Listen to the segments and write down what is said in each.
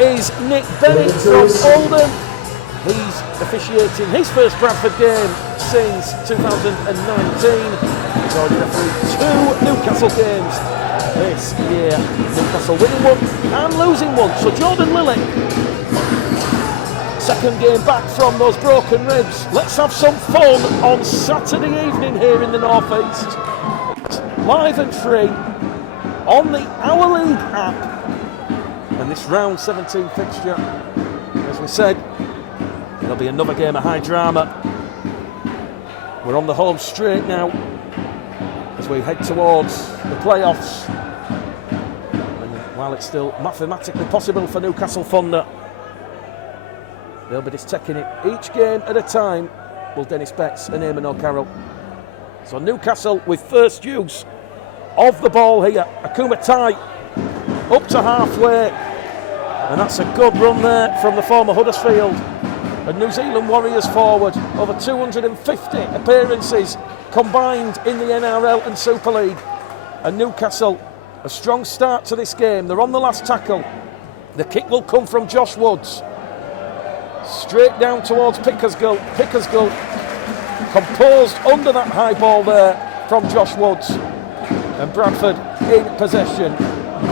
is Nick Bennett from Oldham. He's officiating his first Bradford game since 2019. He's already refereed 2 Newcastle games this year. Newcastle winning one and losing one. So Jordan Lilly, second game back from those broken ribs. Let's have some fun on Saturday evening here in the North East. Live and free on the Our League app. And this round 17 fixture, as we said, it'll be another game of high drama. We're on the home straight now as we head towards the playoffs. And while it's still mathematically possible for Newcastle Thunder, they'll be just taking it each game at a time, will Dennis Betts and Eamon O'Carroll. So Newcastle with first use of the ball here. Akuma Tai up to halfway, and that's a good run there from the former Huddersfield and New Zealand Warriors forward. Over 250 appearances combined in the NRL and Super League. And Newcastle, a strong start to this game. They're on the last tackle. The kick will come from Josh Woods. Straight down towards Pickersgill. Pickersgill composed under that high ball there from Josh Woods. And Bradford in possession.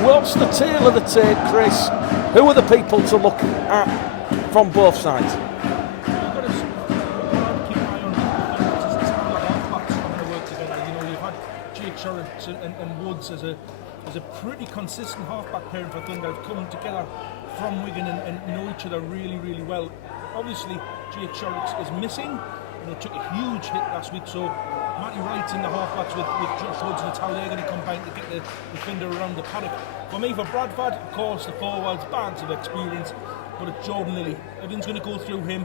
What's the tail of the tape, Chris? Who are the people to look at from both sides? You've got to keep an eye on the half-backs trying to work together. You know, you've had Jake Shorrott and Woods as a pretty consistent half-back pairing for Thunder. They've come together from Wigan and know each other really, really well. Obviously, Jake Shorrott is missing. You know, took a huge hit last week, so Matty Wright's in the half-backs with Josh Woods, and it's how they're going to combine to get the defender around the paddock. For me, for Bradford, of course, the forwards, bags of experience, but it's Jordan Lilly. Everything's going to go through him.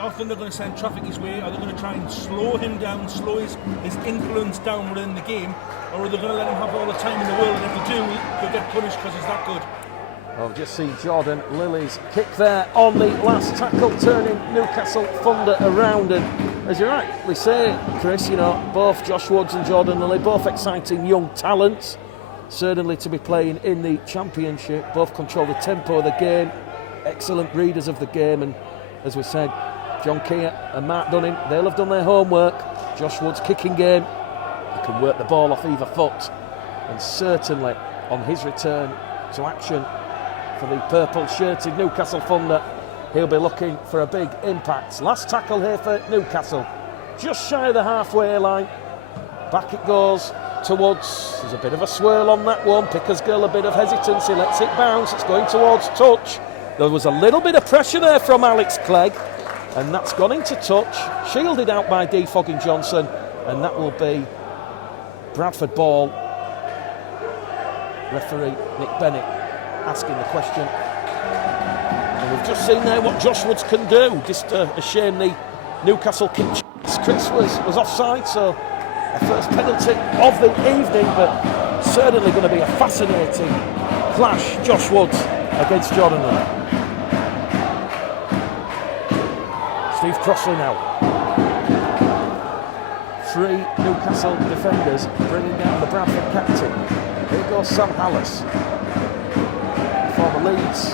Are Thunder going to send traffic his way? Are they going to try and slow him down, slow his influence down within the game? Or are they going to let him have all the time in the world, and if they do, they'll get punished because he's that good? Well, just see Jordan Lilly's kick there on the last tackle, turning Newcastle Thunder around. And as you rightly say, Chris, you know, both Josh Woods and Jordan Lilly, both exciting young talents, certainly to be playing in the Championship. Both control the tempo of the game, excellent readers of the game. And as we said, John Kear and Mark Dunning, they'll have done their homework. Josh Woods' kicking game, he can work the ball off either foot. And certainly on his return to action for the purple-shirted Newcastle Thunder, he'll be looking for a big impact. Last tackle here for Newcastle, just shy of the halfway line. Back it goes to Woods. There's a bit of a swirl on that one. Pickersgill, a bit of hesitancy, lets it bounce. It's going towards touch. There was a little bit of pressure there from Alex Clegg, and that's gone into touch, shielded out by David Foggin-Johnston, and that will be Bradford ball. Referee Nick Bennett asking the question. And we've just seen there what Josh Woods can do. Just a shame the Newcastle kick Chris was offside, so a first penalty of the evening, but certainly going to be a fascinating clash. Josh Woods against Jordan Lilly. Steve Crossley now. 3 Newcastle defenders bringing down the Bradford captain. Here goes Sam Hallis. Former Leeds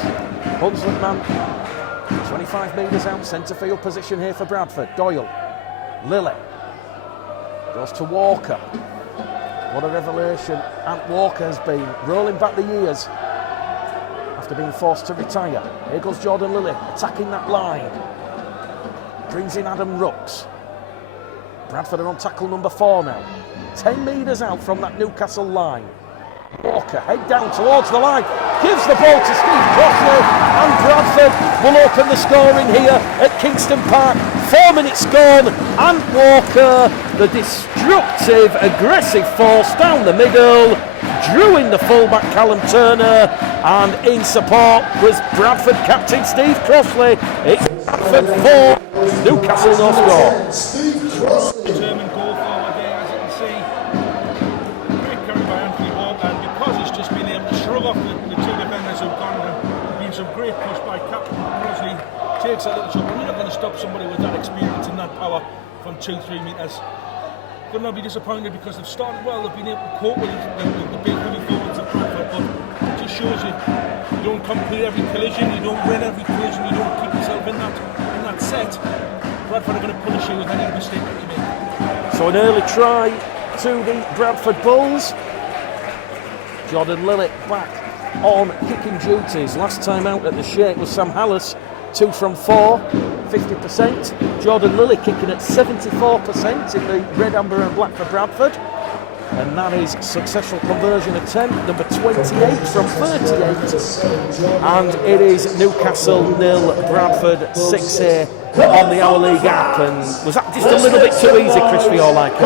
Hunslet man. 25 metres out, centre field position here for Bradford. Doyle. Lilly. Goes to Walker. What a revelation Ant Walker has been, rolling back the years after being forced to retire. Here goes Jordan Lilly, attacking that line. Brings in Adam Rooks. Bradford are on tackle number 4 now. 10 metres out from that Newcastle line. Walker, head down towards the line, gives the ball to Steve Crossley, and Bradford will open the scoring here at Kingston Park. 4 minutes gone, and Walker, the destructive, aggressive force down the middle, drew in the fullback Callum Turner, and in support was Bradford captain Steve Crossley. It's Bradford 4, Newcastle no score. Steve Crossley. Determined goal forward there, as you can see. Great carry by Anthony Walker, and because he's just been able to shrug off the 2 defenders who've gone, and been some great push by Captain Crossley. Takes a little shot, but we're not going to stop somebody with that experience and that power from 2-3 metres. Could not be disappointed because they've started well, they've been able to cope with the big heavy forwards of Bradford, but just shows you don't complete every collision, you don't win every collision, you don't keep yourself in that set. Bradford are going to punish you with any mistake that you make. So an early try to the Bradford Bulls. Jordan Lilly back on kicking duties. Last time out at the Shake was Sam Hallis, 2 from 4, 50%. Jordan Lilly kicking at 74% in the red, amber and black for Bradford. And that is successful conversion attempt, number 28 from 38. And it is Newcastle 0, Bradford 6 here on the Our League app. And was that just a little bit too easy, Chris, for your liking? See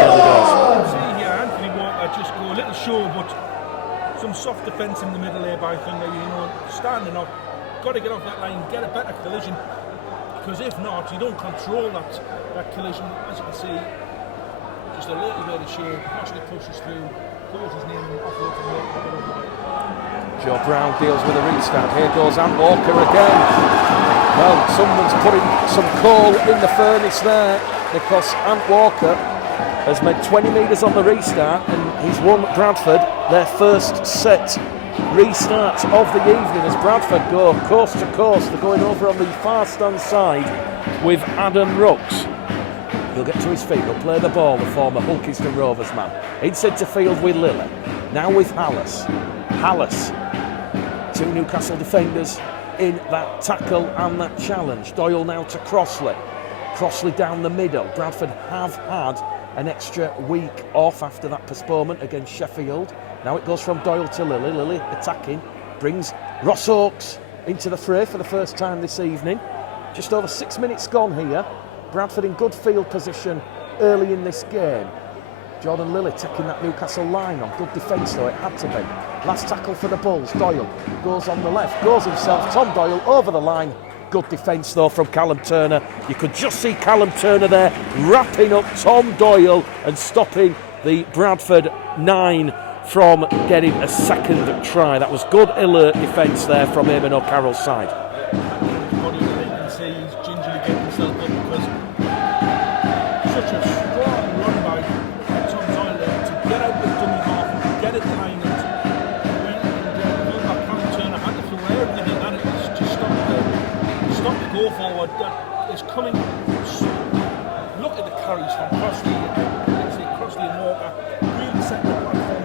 here, Anthony Walker just go a little show, but some soft defence in the middle there by Thunder, standing up, got to get off that line, get a better collision, because if not, you don't control that collision. As you can see, just a little bit of show, actually pushes through, calls his name off the Joe Brown deals with a restart. Here goes Ant Walker again. Well, someone's putting some coal in the furnace there, because Ant Walker has made 20 metres on the restart, and he's won Bradford their first set restart of the evening as Bradford go coast to coast. They're going over on the far stand side with Adam Rooks. He'll get to his feet, he'll play the ball, the former Hulkiston Rovers man. In centre field with Lilly, now with Hallis. Hallis, 2 Newcastle defenders in that tackle and that challenge. Doyle now to Crossley. Crossley down the middle. Bradford have had an extra week off after that postponement against Sheffield. Now it goes from Doyle to Lilly. Lilly attacking, brings Ross Oakes into the fray for the first time this evening. Just over 6 minutes gone here. Bradford in good field position early in this game. Jordan Lilly taking that Newcastle line on. Good defence though, it had to be. Last tackle for the Bulls. Doyle goes on the left, goes himself. Tom Doyle over the line. Good defence though from Callum Turner. You could just see Callum Turner there wrapping up Tom Doyle and stopping the Bradford 9 from getting a second try. That was good alert defence there from Eamon O'Carroll's side. Forward that is coming. Look at the carries from Crossley and Walker. Really setting the platform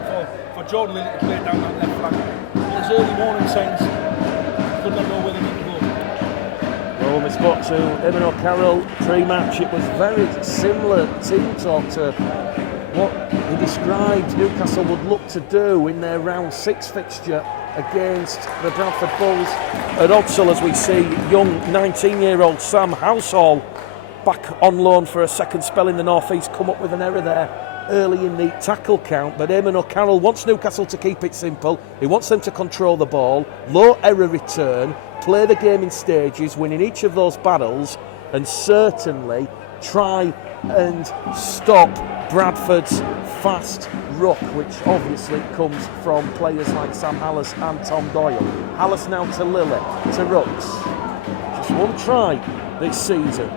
for Jordan Lilly to play down that left flank. There's early warning signs. Could not know where they need to go. Well, when we spoke to Eamon O'Carroll pre-match, it was very similar team talk to what he described Newcastle would look to do in their round 6 fixture against the Bradford Bulls at Odsal, as we see young 19-year-old Sam Househall back on loan for a second spell in the North East come up with an error there early in the tackle count. But Eamon O'Carroll wants Newcastle to keep it simple. He wants them to control the ball, low error return, play the game in stages, winning each of those battles, and certainly try and stop Bradford's fast ruck, which obviously comes from players like Sam Hallis and Tom Doyle. Hallis now to Lilly, to Rooks. Just one try this season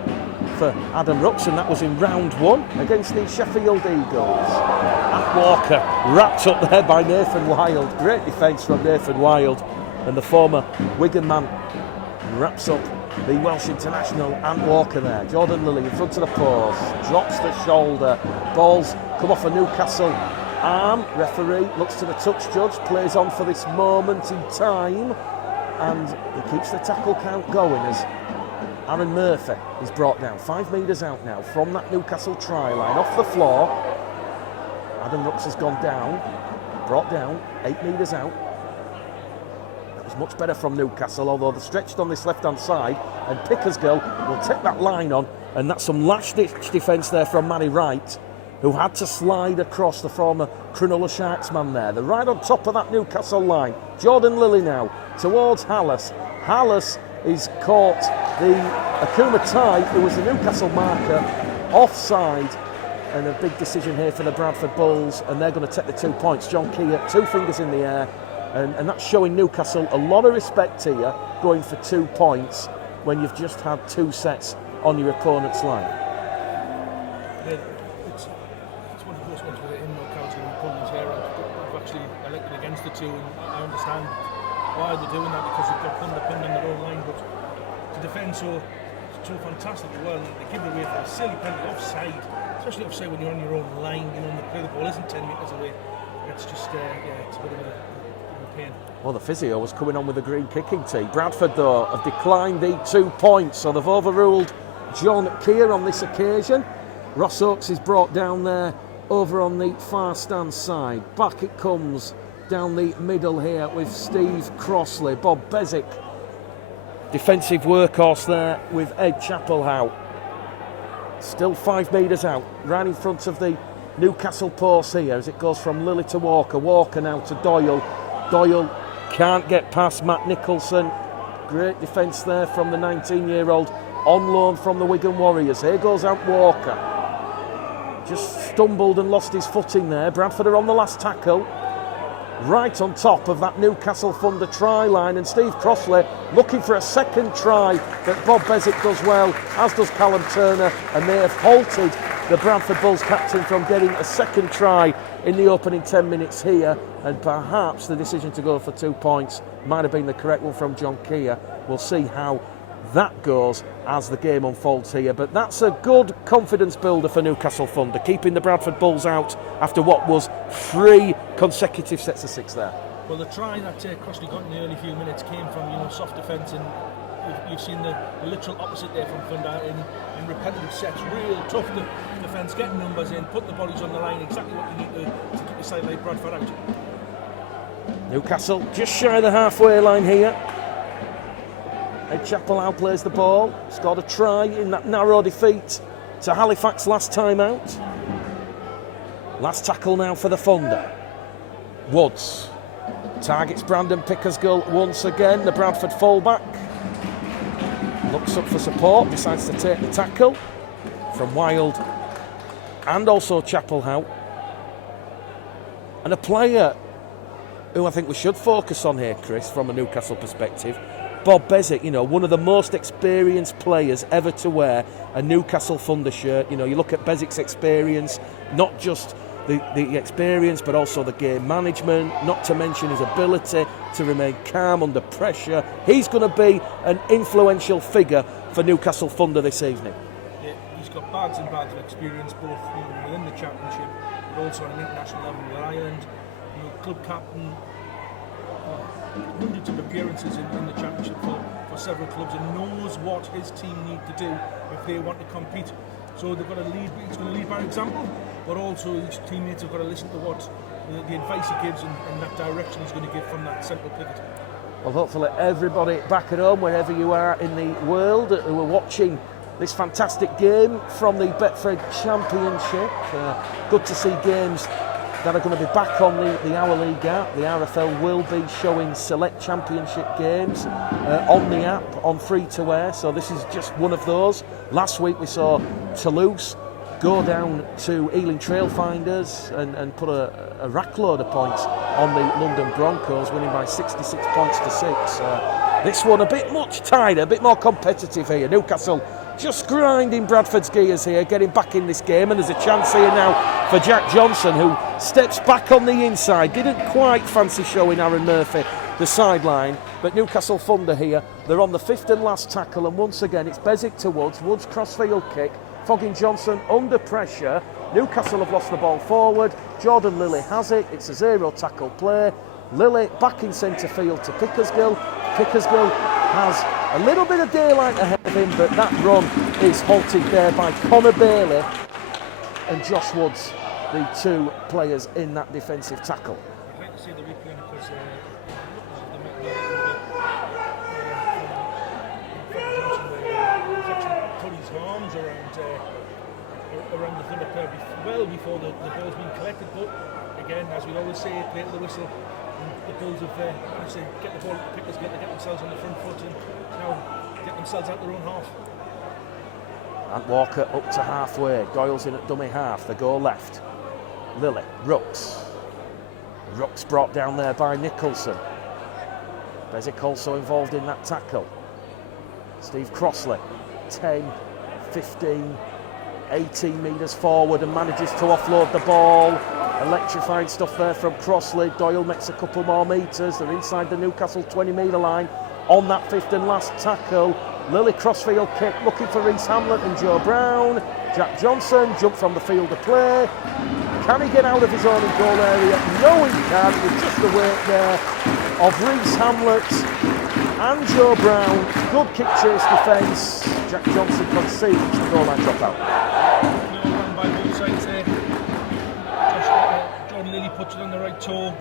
for Adam Rooks, and that was in round 1 against the Sheffield Eagles. Ant Walker wrapped up there by Nathan Wild. Great defence from Nathan Wild, and the former Wigan man wraps up the Welsh international Ant Walker there. Jordan Lilly in front of the post, drops the shoulder, balls come off a Newcastle arm. Referee looks to the touch judge, plays on for this moment in time, and he keeps the tackle count going as Aaron Murphy is brought down 5 metres out now from that Newcastle try line, off the floor. Adam Rooks has gone down, brought down 8 metres out. Much better from Newcastle, although they're stretched on this left hand side, and Pickersgill will take that line on, and that's some last ditch defence there from Manny Wright, who had to slide across the former Cronulla Sharks man there. They're right on top of that Newcastle line. Jordan Lilly now towards Hallis. Hallis is caught the Akuma Tai, who was the Newcastle marker, offside, and a big decision here for the Bradford Bulls, and they're going to take the 2 points. John Kear, 2 fingers in the air. And that's showing Newcastle a lot of respect here, going for 2 points when you've just had 2 sets on your opponent's line. It's one of those ones where in Newcastle we pull his hair out. We've actually elected against the 2, and I understand why they're doing that, because they've got underpinned on their own line, but to defend so fantastic as well, they give it away for a silly penalty offside, especially offside when you're on your own line, you know, and the ball isn't 10 metres away. It's just, it's a bit of a pain. Well, the physio was coming on with a green kicking tee. Bradford, though, have declined the 2 points, so they've overruled John Kear on this occasion. Ross Oakes is brought down there over on the far stand side. Back it comes down the middle here with Steve Crossley. Bob Bezic, defensive workhorse there with Ed Chapelhow. Still 5 metres out, right in front of the Newcastle post here as it goes from Lilly to Walker. Walker now to Doyle. Doyle can't get past Matt Nicholson. Great defence there from the 19-year-old on loan from the Wigan Warriors. Here goes out Walker. Just stumbled and lost his footing there. Bradford are on the last tackle. Right on top of that Newcastle Thunder try line, and Steve Crossley looking for a second try that Bob Bezic does well, as does Callum Turner, and they have halted the Bradford Bulls captain from getting a second try in the opening 10 minutes here, and perhaps the decision to go for 2 points might have been the correct one from John Kear. We'll see how that goes as the game unfolds here, but that's a good confidence builder for Newcastle Thunder, keeping the Bradford Bulls out after what was 3 consecutive sets of 6 there. Well, the try that Crossley got in the early few minutes came from, you know, soft defence, and you've seen the literal opposite there from Thunder in repetitive sets, real tough defence, getting numbers in, put the bodies on the line, exactly what you need to keep the side like Bradford out. Newcastle just shy of the halfway line here. Ed Chapelhow plays the ball, scored a try in that narrow defeat to Halifax last time out. Last tackle now for the Thunder. Woods targets Brandon Pickersgill once again, the Bradford fullback. Looks up for support, decides to take the tackle from Wild and also Chapelhow. And a player who I think we should focus on here, Chris, from a Newcastle perspective, Bob Bezic, you know, one of the most experienced players ever to wear a Newcastle Thunder shirt. You know, you look at Bezic's experience, not just the experience, but also the game management, not to mention his ability to remain calm under pressure. He's going to be an influential figure for Newcastle Thunder this evening. Yeah, he's got bags and bags of experience, both, you know, within the championship, but also on an international level with Ireland. You know, club captain, hundreds of appearances in the championship for several clubs, and knows what his team need to do if they want to compete. So they've got to lead. He's going to lead by example, but also his teammates have got to listen to what the advice he gives and that direction he's going to give from that central pivot. Well, hopefully everybody back at home, wherever you are in the world, who are watching this fantastic game from the Betfred Championship. Good to see games that are going to be back on the Our League app. The RFL will be showing select championship games on the app, on free-to-air, so this is just one of those. Last week we saw Toulouse go down to Ealing Trailfinders and put a rackload of points on the London Broncos, winning by 66 points to 6. This one a bit much tighter, a bit more competitive here. Newcastle just grinding Bradford's gears here, getting back in this game, and there's a chance here now for Jack Johnson, who steps back on the inside. Didn't quite fancy showing Aaron Murphy the sideline, but Newcastle Thunder here, they're on the 5th and last tackle, and once again it's Bezic to Woods. Woods crossfield kick, Foggin-Johnston under pressure. Newcastle have lost the ball forward. Jordan Lilly has it. It's a 0 tackle play. Lilly back in centre field to Pickersgill. Pickersgill has a little bit of daylight ahead of him, but that run is halted there by Connor Bailey and Josh Woods, the 2 players in that defensive tackle. I'd like to see the replay because put his arms around the Thunder player well before the ball's been collected, but again, as we always say, play to the whistle. The Bulls have managed to get the ball to Pickers, get themselves on the front foot, and now get themselves out their own half. And Walker up to halfway. Doyle's in at dummy half. They go left. Lilly, Rooks. Rooks brought down there by Nicholson. Bezic also involved in that tackle. Steve Crossley, 10, 15, 18 metres forward and manages to offload the ball. Electrifying stuff there from Crossley. Doyle makes a couple more metres. They're inside the Newcastle 20-metre line on that fifth and last tackle. Lily crossfield kick looking for Reece Hamlet and Joe Brown. Jack Johnson jump from the field of play. Can he get out of his own goal area? No, he can, with just the weight there of Reece Hamlet and Joe Brown. Good kick chase defence. Jack Johnson concedes the goal line dropout. Run by both sides there. Jordan Lilly puts it on the right toe,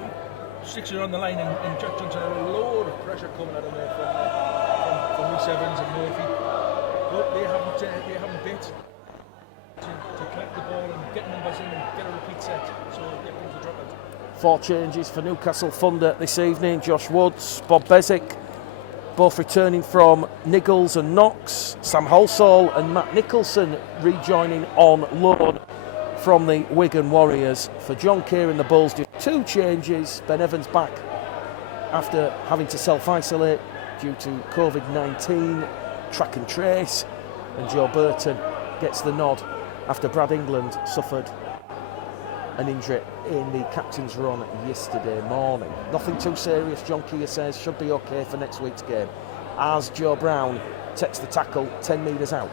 sticks it on the line, and Jack Johnson had a load of pressure coming at him there from Rhys Evans and Murphy. But they haven't bit to collect the ball and get numbers in and get a repeat set. So get them to drop it. 4 changes for Newcastle Thunder this evening. Josh Woods, Bob Bezic, both returning from Niggles and Knox. Sam Halsall and Matt Nicholson rejoining on loan from the Wigan Warriors. For John Kear and the Bulls, just 2 changes. Ben Evans back after having to self-isolate due to COVID-19, track and trace. And Joe Burton gets the nod after Brad England suffered an injury in the captain's run yesterday morning. Nothing too serious, John Kear says, should be okay for next week's game, as Joe Brown takes the tackle 10 metres out.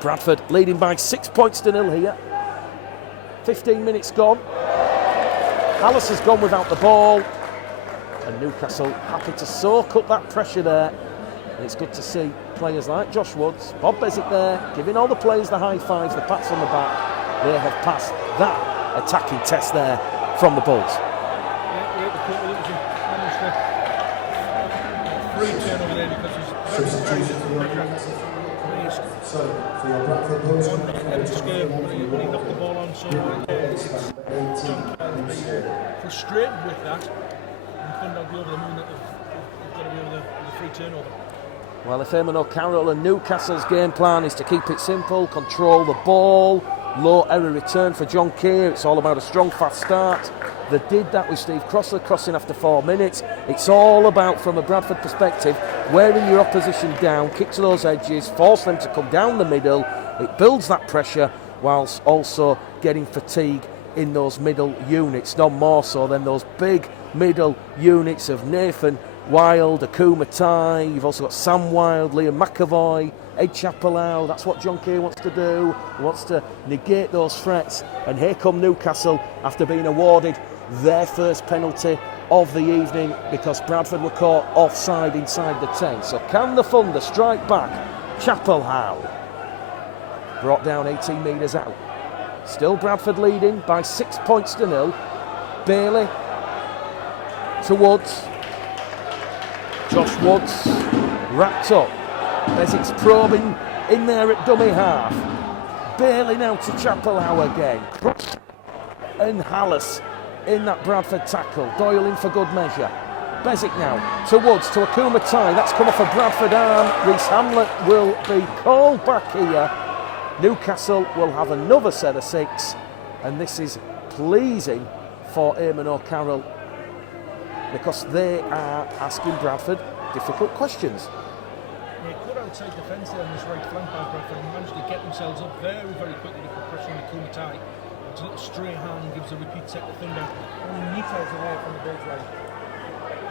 Bradford leading by 6 points to 0 here. 15 minutes gone. Hallis has gone without the ball, and Newcastle happy to soak up that pressure there. And it's good to see players like Josh Woods, Bob Bezic there, giving all the players the high fives, the pats on the back. They have passed that attacking test there from the Bulls. Free turnover there because he's very for your Bradford Bulls, when he knocked the ball on, so John Kear frustrated with that and couldn't be over the moon that they've got to be over the free turnover. Well, if Eamon O'Carroll and Newcastle's game plan is to keep it simple, control the ball, low error return for John Kear, it's all about a strong, fast start. They did that with Steve Crossley crossing after 4 minutes. It's all about, from a Bradford perspective, wearing your opposition down, kick to those edges, force them to come down the middle. It builds that pressure whilst also getting fatigue in those middle units, none more so than those big middle units of Nathan Wild, Akuma Tai. You've also got Sam Wild, Liam McAvoy, Ed Chappellau. That's what John Kear wants to do. He wants to negate those threats. And here come Newcastle after being awarded their first penalty of the evening because Bradford were caught offside inside the 10. So can the Thunder strike back? Chappellau brought down 18 metres out. Still Bradford leading by 6 points to 0. Bailey to Woods. Josh Woods wrapped up. Bezic's probing in there at dummy half. Bailey now to Chappellau again. Cross and Hallis in that Bradford tackle. Doyle in for good measure. Bezic now to Woods, to Akuma Tai. That's come off a Bradford arm. Reece Hamlet will be called back here. Newcastle will have another set of 6. And this is pleasing for Eamon O'Carroll because they are asking Bradford difficult questions. They cut outside defence there on this right flank by Bradford and managed to get themselves up very, very quickly to put pressure on Akuma Tai. It's a little stray hand, gives a repeat set to Thunder. Only metres away from the Bulls line.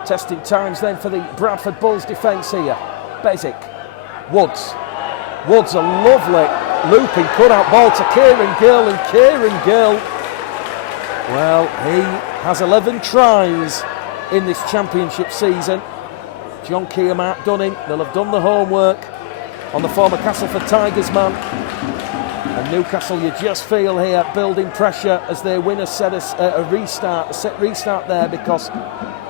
Testing times then for the Bradford Bulls defence here. Bezic, Woods. Woods, a lovely looping cut-out ball to Kieran Gill, and Kieran Gill, well, he has 11 tries in this championship season. John Kear, Mark Dunning, they'll have done the homework on the former Castleford Tigers man. And Newcastle, you just feel here building pressure as they win a set restart there because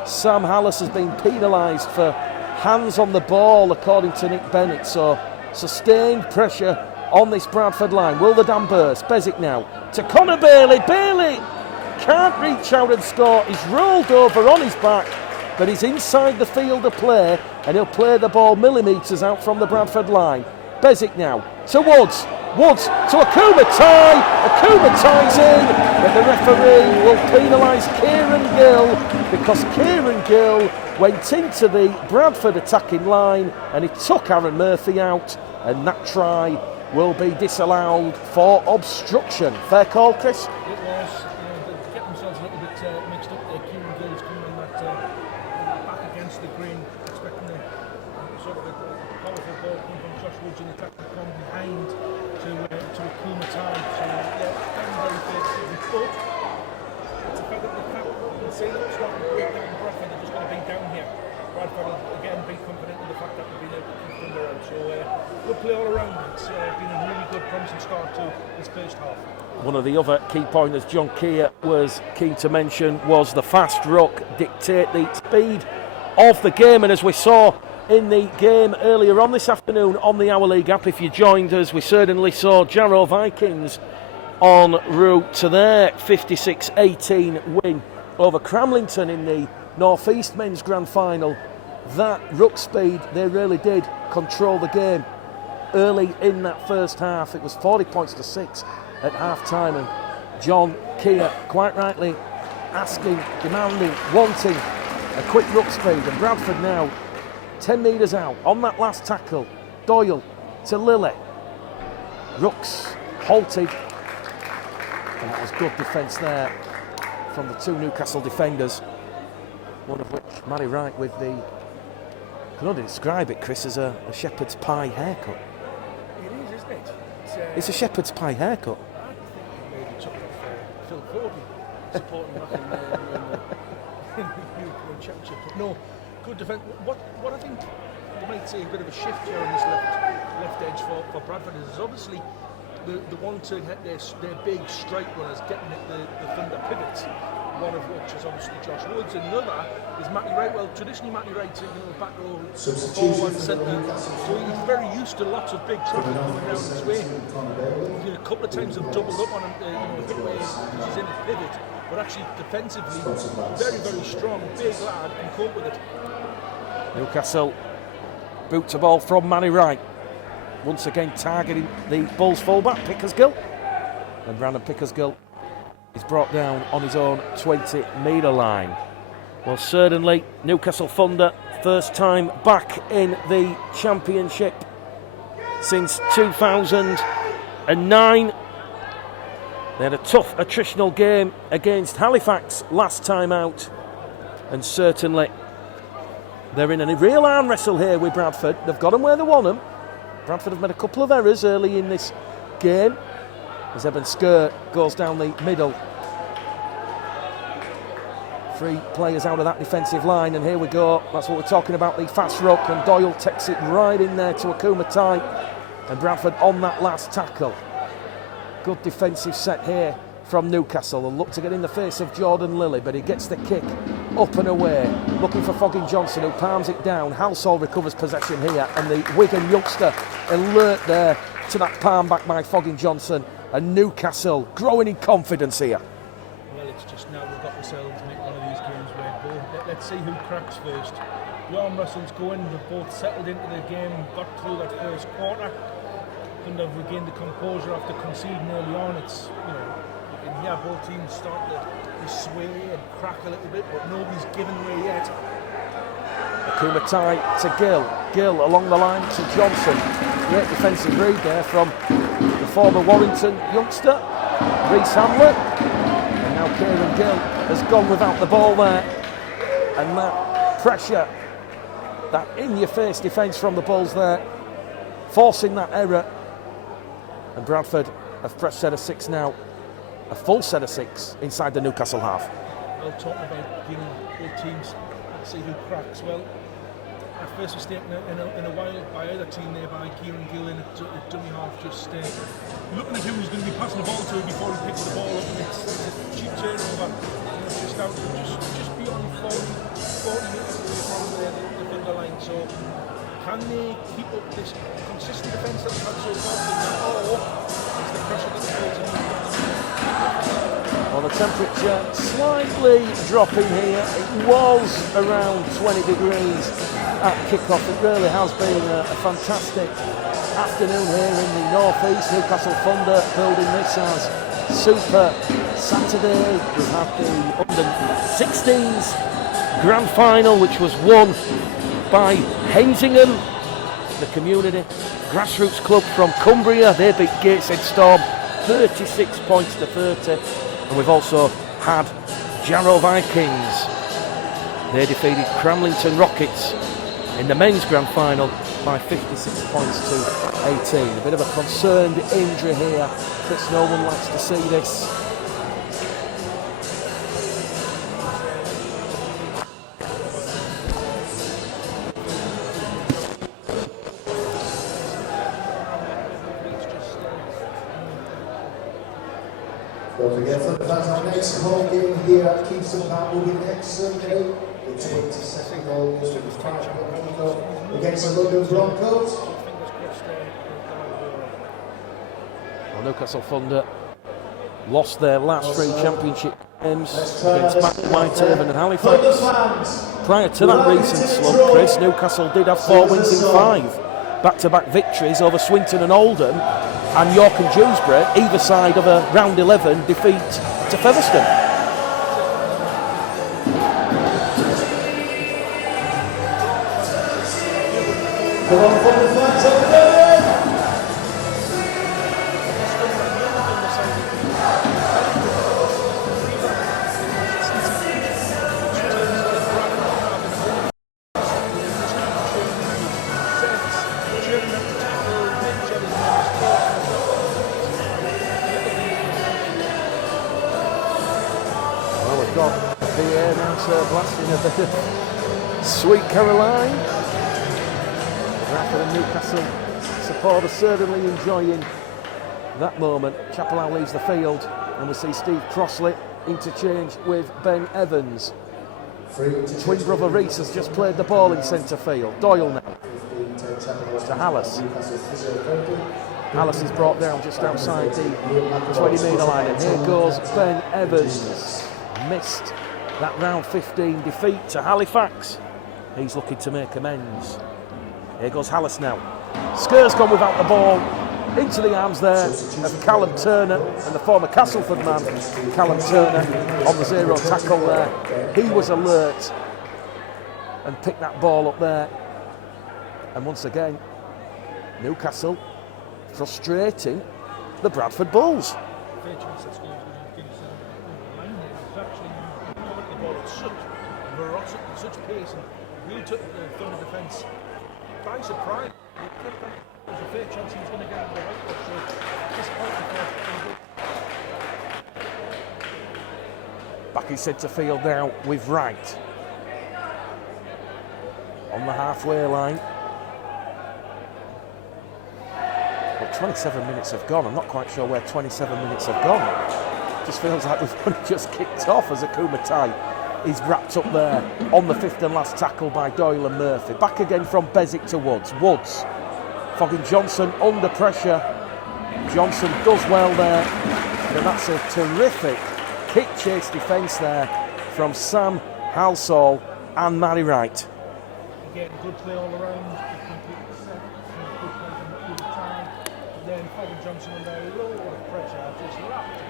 Sam Hallis has been penalised for hands on the ball according to Nick Bennett. So sustained pressure on this Bradford line. Will the dam burst? Bezic now to Connor Bailey. Bailey can't reach out and score. He's rolled over on his back, but he's inside the field of play and he'll play the ball millimetres out from the Bradford line. Bezic now to Woods. Woods to Akuma Tai. Akuma Tai's in, but the referee will penalise Kieran Gill because Kieran Gill went into the Bradford attacking line and he took Aaron Murphy out, and that try will be disallowed for obstruction. Fair call, Chris? It was. Get mixed up there. Kieran Gill's coming on that back against the green, expecting a sort of a powerful ball coming from Josh Woods in attack to come behind to a cool time. So yeah, very fair. But it's a fact that the cap, you can see that it's not going to break down Bradford, they're just going to be down here. Bradford will again be confident in the fact that they've been able to keep them around. So good play all around. It's been a really good promising start to this first half. One of the other key pointers John Kear was keen to mention was the fast ruck dictate the speed of the game, and as we saw in the game earlier on this afternoon on the Our League app, if you joined us, we certainly saw Jarrow Vikings en route to their 56-18 win over Cramlington in the North East Men's Grand Final. That ruck speed, they really did control the game early in that first half. It was 40 points to 6 at half time, and John Kear quite rightly asking, demanding, wanting a quick ruck speed. And Bradford now 10 metres out on that last tackle. Doyle to Lilly. Rooks halted, and that was good defence there from the two Newcastle defenders, one of which, Matty Wright, with the, I can only describe it, Chris, as a shepherd's pie haircut. It is, isn't it? It's a shepherd's pie haircut. I think maybe took off Phil Foggin supporting back in the European Championship. But no, good defence. What I think you might see a bit of a shift here on this left edge for Bradford is obviously the one to hit their big strike runners getting at the thunder pivots. One of which is obviously Josh Woods, and another is Matty Wright. Well, traditionally Matty Wright's back row forward centre, so he's very used to lots of big traffic coming down this way. A couple of times they've doubled up on him, hit where he's in the pivot, but actually defensively very, very strong, big lad, can cope with it. Newcastle boot to ball from Matty Wright, once again targeting the Bulls fullback Pickersgill, and Brandon Pickersgill is brought down on his own 20-metre line. Well, certainly Newcastle Thunder, first time back in the Championship since 2009. They had a tough attritional game against Halifax last time out, and certainly they're in a real arm wrestle here with Bradford. They've got them where they want them. Bradford have made a couple of errors early in this game as Eben Sker goes down the middle. 3 players out of that defensive line, and here we go. That's what we're talking about, the fast ruck, and Doyle takes it right in there to Akuma Tai, and Bradford on that last tackle. Good defensive set here from Newcastle. They'll look to get in the face of Jordan Lilly, but he gets the kick up and away, looking for Foggin-Johnston, who palms it down. Halsall recovers possession here, and the Wigan youngster alert there to that palm back by Foggin-Johnston, and Newcastle growing in confidence here. Well, it's just now we've got ourselves make one of these games where let's see who cracks first. The arm wrestles going, they've both settled into the game, got through that first quarter, and they've regained the composure after conceding early on. It's, you can hear both teams start to sway and crack a little bit, but nobody's given away yet. Akuma Tai to Gill along the line to Johnson. Great defensive read there from the former Warrington youngster, Reece Hamlet. And now Kieran Gill has gone without the ball there. And that pressure, that in-your-face defence from the Bulls there, forcing that error. And Bradford have fresh set of 6 now, a full set of 6 inside the Newcastle half. Well, talking about both teams, let's see who cracks. Well, our first mistake in a while by either team there, by Kieran Gill in a dummy half, just looking at who was going to be passing the ball to before he picks the ball up, and it's a cheap turnover, just out, just beyond 40 metres away from the Thunder line. So can they keep up this consistent defence that they've had so far, or is the pressure that's built in? Well, the temperature slightly dropping here. It was around 20 degrees at kick-off. It really has been a fantastic afternoon here in the North East. Newcastle Thunder building this as Super Saturday. We've had the under-16s grand final, which was won by Hazingham, the community grassroots club from Cumbria. They beat Gateshead Storm 36 points to 30. And we've also had Jarrow Vikings. They defeated Cramlington Rockets in the men's grand final by 56 points to 18. A bit of a concerned injury here. Chris, no one likes to see this. Don't forget, fans, our next home game here at Kingston Park will be next Sunday, the 22nd of August, with the 5 o'clock against the London Broncos. Well, Newcastle Thunder lost their last 3 championship games against Whitehaven and Halifax. Prior to that recent slump, Chris, Newcastle did have 4 wins in 5. Back-to-back victories over Swinton and Oldham, and York and Dewsbury, either side of a round 11 defeat to Featherstone. Come on, put the flags up there! Well, we've got the announcer blasting a bit of Sweet Caroline. Bradford and Newcastle supporters certainly enjoying that moment. Chapelhouse leaves the field and we see Steve Crossley interchange with Ben Evans. Twin brother Reese has just played the ball in centre field. Doyle now to Hallis. Hallis is brought down just outside the 20-metre line, and here goes Ben Evans. Missed that round 15 defeat to Halifax. He's looking to make amends. Here goes Hallis now. Sker's gone without the ball. Into the arms there of Callum Turner, and the former Castleford man, Callum Turner, on the 0 tackle there. He was alert and picked that ball up there. And once again, Newcastle frustrating the Bradford Bulls. Such pace and really took the Thunder defence by surprise. There's a fair chance he was going to get out of the right foot, so disappointing. Back in centre field now with Wright. On the halfway line. Well, 27 minutes have gone. I'm not quite sure where 27 minutes have gone. Just feels like we've only just kicked off as Akumatai is wrapped up there on the 5th and last tackle by Doyle and Murphy. Back again from Beswick to Woods. Woods. Foggin-Johnston under pressure. Johnson does well there. And that's a terrific kick chase defence there from Sam Halsall and Mary Wright. Again, good play all around. Good set. Good play from the time. Then Foggin-Johnston under a lot of pressure. Just wrapped.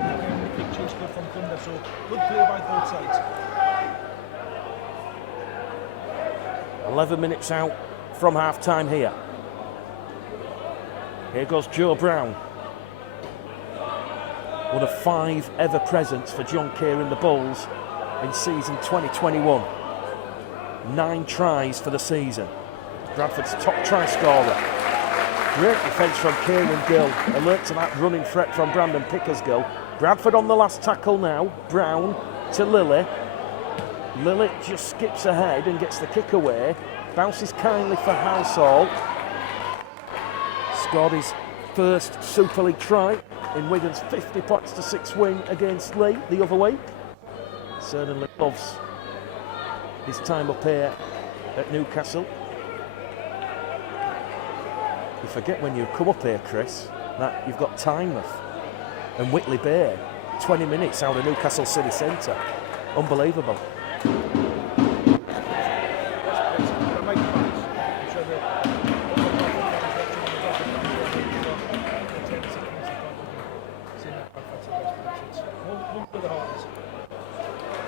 Again, the kick chase good from Thunder. So good play by both sides. 11 minutes out from half-time here. Here goes Joe Brown. One of 5 ever presents for John Kear in the Bulls in season 2021. 9 tries for the season. Bradford's top try scorer. Great defence from Kieran Gill. Alert to that running threat from Brandon Pickersgill. Bradford on the last tackle now. Brown to Lilly. Lilly just skips ahead and gets the kick away. Bounces kindly for Halsall. Scored his first Super League try in Wigan's 50 points to 6 win against Lee the other week. Certainly loves his time up here at Newcastle. You forget when you come up here, Chris, that you've got Tynemouth and Whitley Bay 20 minutes out of Newcastle city centre. Unbelievable.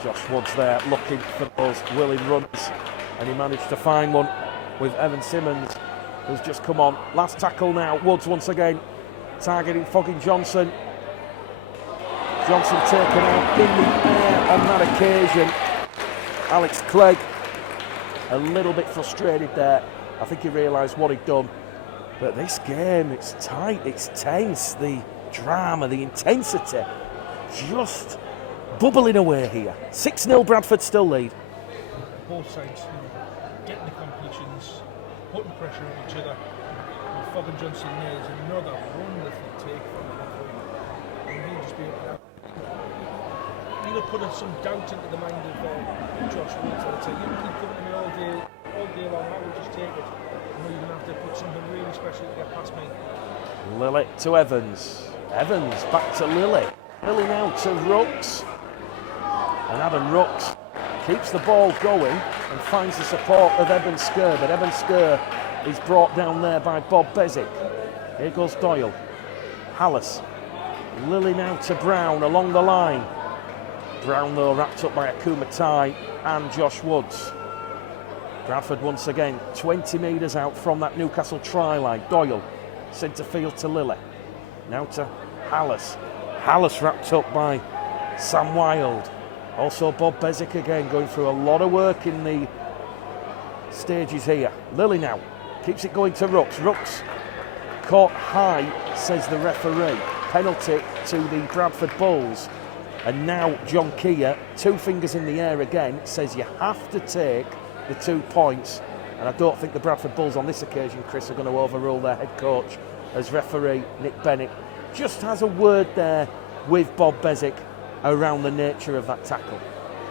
Josh Woods there looking for those willing runs, and he managed to find one with Evan Simmons, who's just come on. Last tackle now. Woods once again targeting Foggin-Johnston. Johnson taken out in the air on that occasion. Alex Clegg a little bit frustrated there. I think he realised what he'd done. But this game, it's tight, it's tense. The drama, the intensity, just bubbling away here. 6-0 Bradford still lead. Both sides, getting the completions, putting pressure on each other. And Foggin-Johnston there is another wonderful take from the referee. And he'll just be able to he'll put some doubt into the mind of Josh Woods. I'd say, you keep coming to me all day long, I will just take it. You're going to have to put something really special to get past me. Lilly to Evans. Evans back to Lilly. Lilly now to Rooks. And Adam Rooks keeps the ball going and finds the support of Eben Skur. But Eben Skur is brought down there by Bob Bezic. Here goes Doyle. Hallis. Lilly now to Brown along the line. Brown though wrapped up by Akuma Tai and Josh Woods. Bradford once again 20 metres out from that Newcastle try line. Doyle centre field to Lilly. Now to Hallis. Hallis wrapped up by Sam Wilde. Also Bob Bezic again going through a lot of work in the stages here. Lilly now keeps it going to Rooks. Rooks caught high, says the referee. Penalty to the Bradford Bulls. And now John Kear, 2 fingers in the air again, says you have to take the 2 points. And I don't think the Bradford Bulls on this occasion, Chris, are going to overrule their head coach, as referee Nick Bennett just has a word there with Bob Bezic around the nature of that tackle.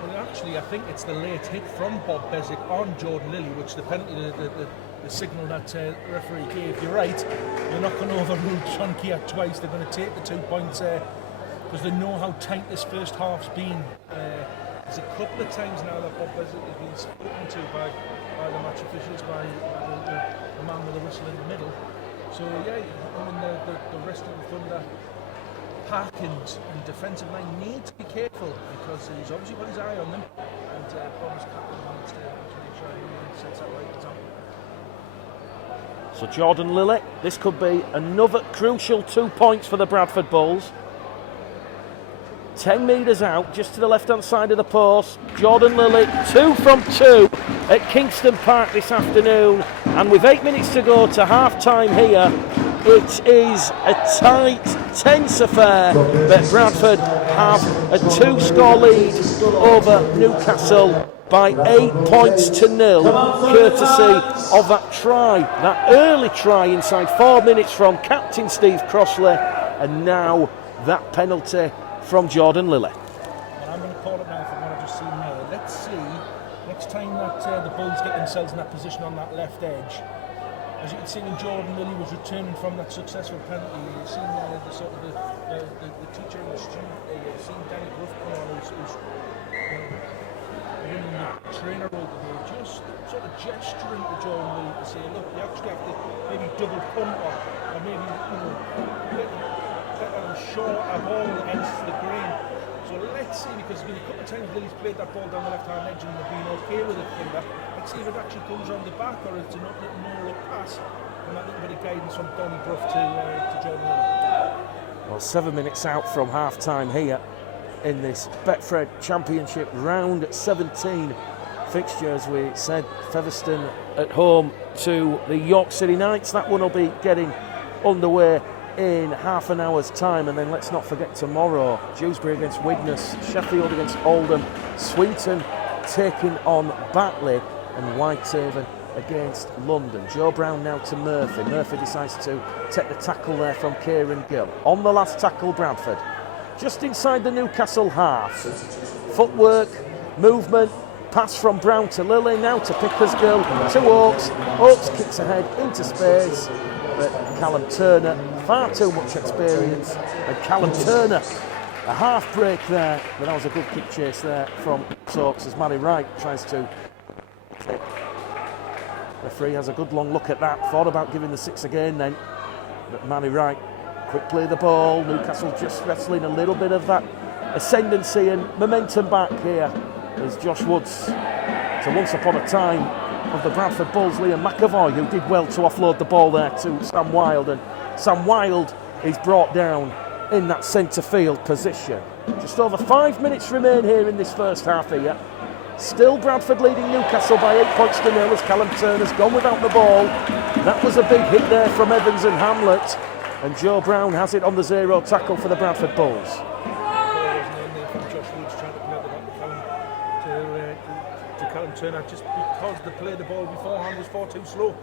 Well, actually, I think it's the late hit from Bob Bezic on Jordan Lilly, which the penalty, the signal that the referee gave. You're right, you're not going to overrule John Kear twice. They're going to take the 2 points because they know how tight this first half's been. There's a couple of times now that Bob Bezic has been spoken to by the match officials, by the man with the whistle in the middle. So yeah, I mean the rest of the Thunder pack and defensive line need to be careful because he's obviously got his eye on them, and Bob's captain needs to make sure he sets that right example. So Jordan Lilly, this could be another crucial 2 points for the Bradford Bulls. 10 metres out, just to the left-hand side of the post. Jordan Lilly, 2 from 2 at Kingston Park this afternoon. And with 8 minutes to go to half-time here, it is a tight, tense affair. But Bradford have a 2-score lead over Newcastle by 8 points to 0, courtesy of that try, that early try inside 4 minutes from captain Steve Crossley. And now that penalty from Jordan Lilly. Well, I'm going to call it now from what I've just seen there. Let's see, next time that the Bulls get themselves in that position on that left edge, as you can see when Jordan Lilly was returning from that successful penalty, you've seen the sort of the teacher and the student there, you've seen Danny Gruff come on, who's winning the trainer role today, just sort of gesturing to Jordan Lilly to say, look, you actually have to maybe double pump or maybe, short a ball against the grain. So let's see, because there's been a couple of times Lilly's played that ball down the left-hand edge and they've been okay with it. Let's see if it actually comes around the back or it's a no-look pass. And that little bit of guidance from Donny Bruff to Jordan Lilly. Well, 7 minutes out from half-time here in this Betfred Championship round 17 fixture, as we said. Featherstone at home to the York City Knights. That one will be getting underway in half an hour's time, and then let's not forget tomorrow, Dewsbury against Widnes, Sheffield against Oldham, Swinton taking on Batley, and Whitehaven against London. Joe Brown now to Murphy. Murphy decides to take the tackle there from Kieran Gill. On the last tackle, Bradford, just inside the Newcastle half. Footwork, movement, pass from Brown to Lilly, now to Pickersgill, to Oakes. Oakes kicks ahead into space, but Callum Turner, far too much experience, and Callum Turner, a half break there, but that was a good kick chase there from Oakes as Manny Wright tries to. Referee has a good long look at that, thought about giving the 6 again then, but Manny Wright quickly the ball. Newcastle just wrestling a little bit of that ascendancy and momentum back here is Josh Woods to once upon a time of the Bradford Bulls, Liam McAvoy, who did well to offload the ball there to Sam Wilde, and Sam Wilde is brought down in that centre field position. Just over 5 minutes remain here in this first half here. Still Bradford leading Newcastle by 8 points to 0 as Callum Turner's gone without the ball. That was a big hit there from Evans and Hamlet. And Joe Brown has it on the 0 tackle for the Bradford Bulls. Callum Turner, just because the play the ball beforehand was far too slow.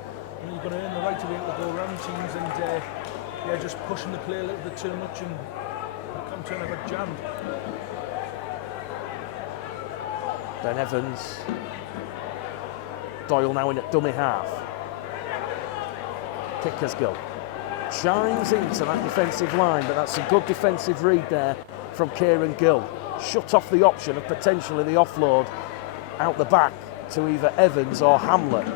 And you're going to earn the right to be able to go around teams and just pushing the play a little bit too much, and Callum Turner got jammed. Ben Evans. Doyle now in at dummy half. Kickers go. Chimes into that defensive line, but that's a good defensive read there from Kieran Gill. Shut off the option of potentially the offload out the back to either Evans or Hamlet.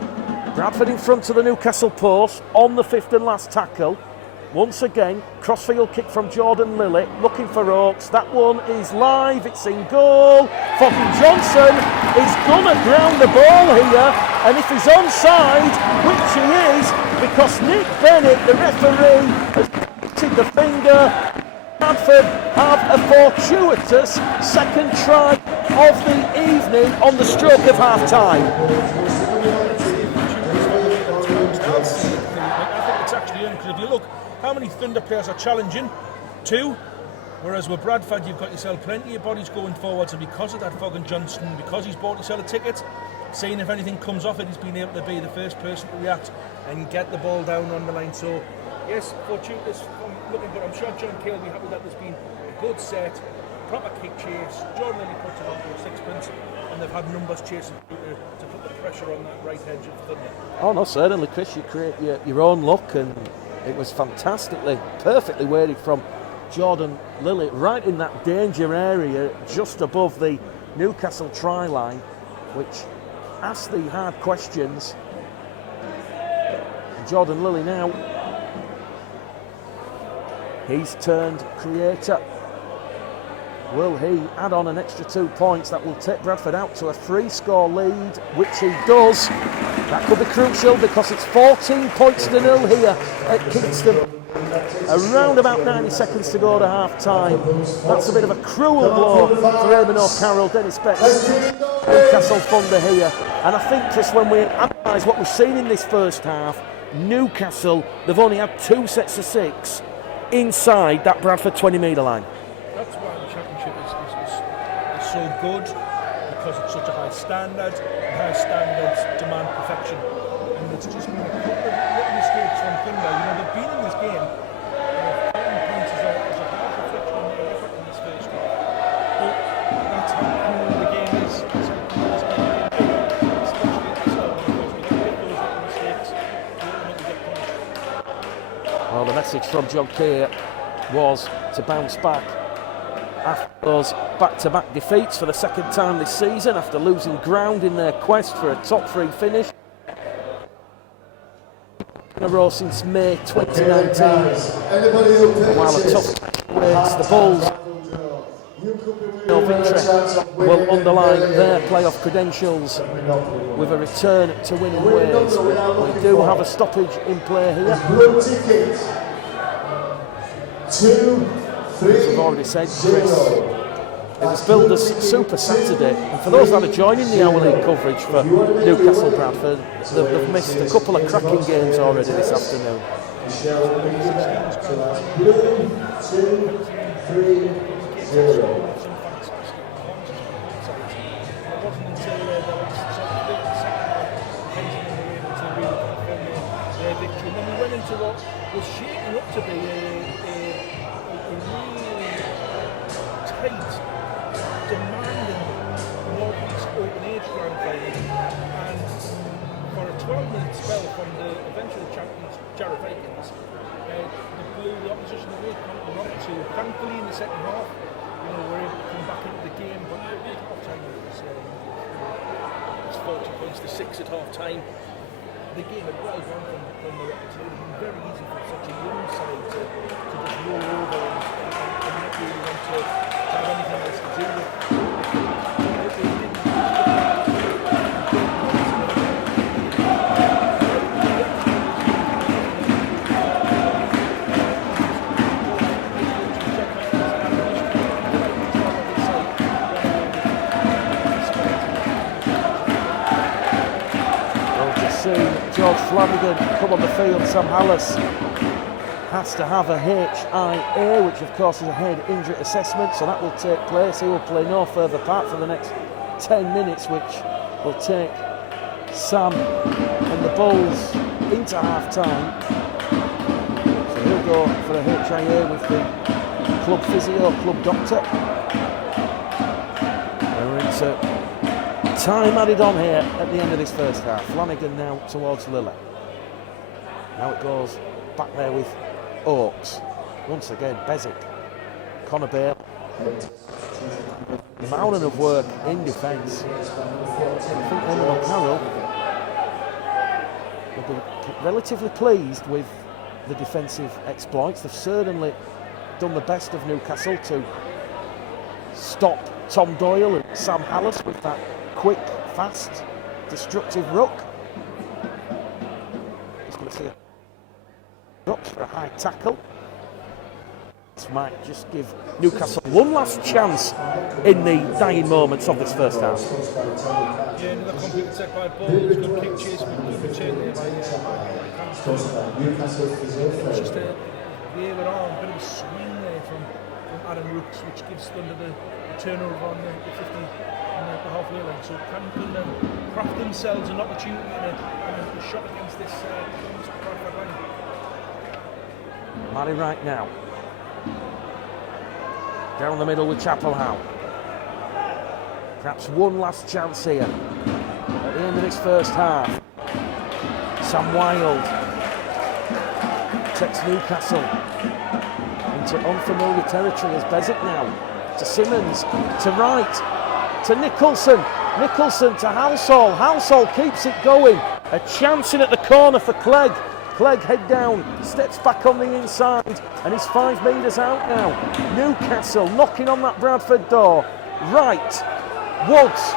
Bradford in front of the Newcastle post on the 5th and last tackle. Once again, crossfield kick from Jordan Lilly, looking for Rooks. That one is live, it's in goal. Foggin-Johnston is gonna ground the ball here, and if he's onside, which he is, because Nick Bennett, the referee, has pointed the finger. Bradford have a fortuitous second try of the evening on the stroke of half time. I think it's actually in, because if you look how many Thunder players are challenging, 2, whereas with Bradford you've got yourself plenty of bodies going forwards, and because of that Foggin-Johnston, because he's bought himself a ticket, seeing if anything comes off it, he's been able to be the first person to react and get the ball down on the line. So yes, fortuitous from looking, but I'm sure John Kear will be happy that there's been a good set, proper kick chase. Jordan Lilly puts it onto a sixpence, and they've had numbers chasing to put the pressure on that right edge of Thunder. Oh no, certainly, Chris, you create your own look, and it was fantastically, perfectly weighted from Jordan Lilly, right in that danger area just above the Newcastle try line, which asked the hard questions. And Jordan Lilly now, he's turned creator. Will he add on an extra 2 points that will take Bradford out to a 3-score lead, which he does. That could be crucial because it's 14 points to 0 here at Kingston. Around about 90 seconds to go to half time. That's a bit of a cruel blow for Eamon O'Carroll, Dennis Betts, Newcastle Thunder here. And I think just when we analyse what we've seen in this first half, Newcastle, they've only had 2 sets of 6 inside that Bradford 20-metre line. That's why the championship is so good, because it's such a high standard, and high standards demand perfection. And it's just been a couple of little mistakes from Thunder. You know, they've been in this game. 14 points is a hard reflection on their effort in this first half. But that's how cool the game is. That's how cool this game can be, especially at this level, because we don't make those little mistakes, we ultimately get punished. Well, the message from John Kear was to bounce back after those back-to-back defeats for the second time this season, after losing ground in their quest for a top 3 finish in a row since May 2019. While a tough wins, the Bulls no victory will underline their playoff credentials with a return to winning ways. We do have a stoppage in play here. As we've already said, Chris, it was billed as Super Saturday, and for those that are joining the hour league coverage for Newcastle Bradford, they've missed a couple of cracking games already this afternoon. What was shaping up to be a really tight, demanding Northeast Open Age Grand Final, and for a 12-minute spell from the eventual champions Jarrett Vikings, they blew the opposition away, up to, thankfully in the second half, were able to come back into the game, but at half time it was 40 points to 6 at half time. The game had well gone from the Rockets. It would have been very easy for such a young side to just roll over and not really want to have anything else to do with. George Flanagan come on the field. Sam Hallis has to have a HIA, which of course is a head injury assessment, so that will take place. He will play no further part for the next 10 minutes, which will take Sam and the Bulls into half-time. So he'll go for a HIA with the club physio, club doctor. And we're into time added on here at the end of this first half. Flanagan now towards Lilla. Now it goes back there with Oakes. Once again, Bezic, Connor Bale. Mountain of work in defence. I think Emma Carroll will be relatively pleased with the defensive exploits. They've certainly done the best of Newcastle to stop Tom Doyle and Sam Hallis with that quick, fast, destructive ruck. Just going to see a Rooks for a high tackle. This might just give Newcastle one last chance in the dying moments of this first half. Yeah, another complete set by Bulls, good kick chase with good return there by Newcastle. just a waver on, a bit of a swing there from Adam Rooks, which gives Thunder the turnover on the 50 and the halfway line. So can craft themselves an opportunity and a shot against this Bradford line. Marty right now. Down the middle with Chapel Howe. Perhaps one last chance here at the end of this first half. Sam Wild takes Newcastle into unfamiliar territory as Bezic now. To Simmons, to Wright, to Nicholson. Nicholson to Halsall. Halsall keeps it going. A chance in at the corner for Clegg. Clegg head down, steps back on the inside, and he's 5 metres out now. Newcastle knocking on that Bradford door. Wright, Woods,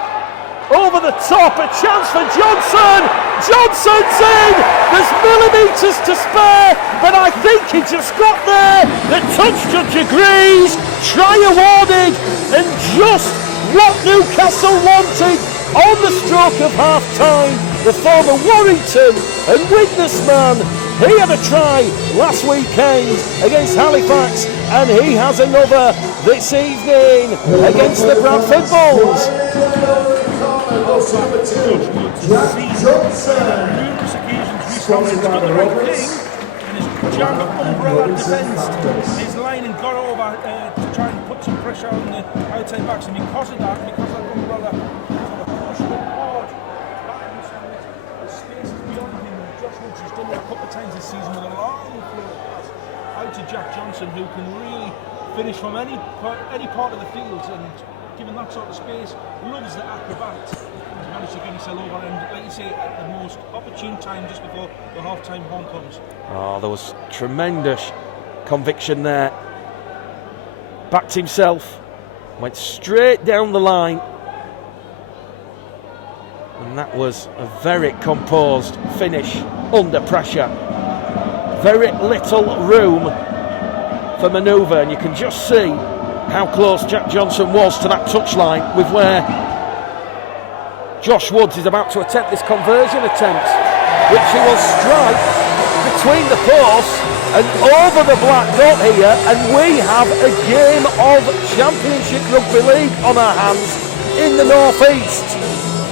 over the top, a chance for Johnson! Johnson's in! There's millimetres to spare, but I think he just got there. The touch judge agrees, try awarded, and just what Newcastle wanted on the stroke of half-time. The former Warrington and Widnes man, he had a try last weekend against Halifax, and he has another this evening against the Bradford Bulls. Numerous occasions recently he's done the right thing and has jammed up umbrella defence his line and got over to try and put some pressure on the outside backs, and because of that umbrella sort of pushed it hard back the spaces beyond him. Josh Woods has done it a couple of times this season with a long flow pass out to Jack Johnson, who can really finish from any part of the field, and given that sort of space, loves the acrobat. He's managed to get himself over, and like you say, at the most opportune time just before the half-time horn comes. Oh, there was tremendous conviction there. Backed himself, went straight down the line, and that was a very composed finish under pressure. Very little room for manoeuvre, and you can just see how close Jack Johnson was to that touchline with where Josh Woods is about to attempt this conversion attempt, which he will strike between the posts and over the black dot here, and we have a game of Championship Rugby League on our hands in the North East.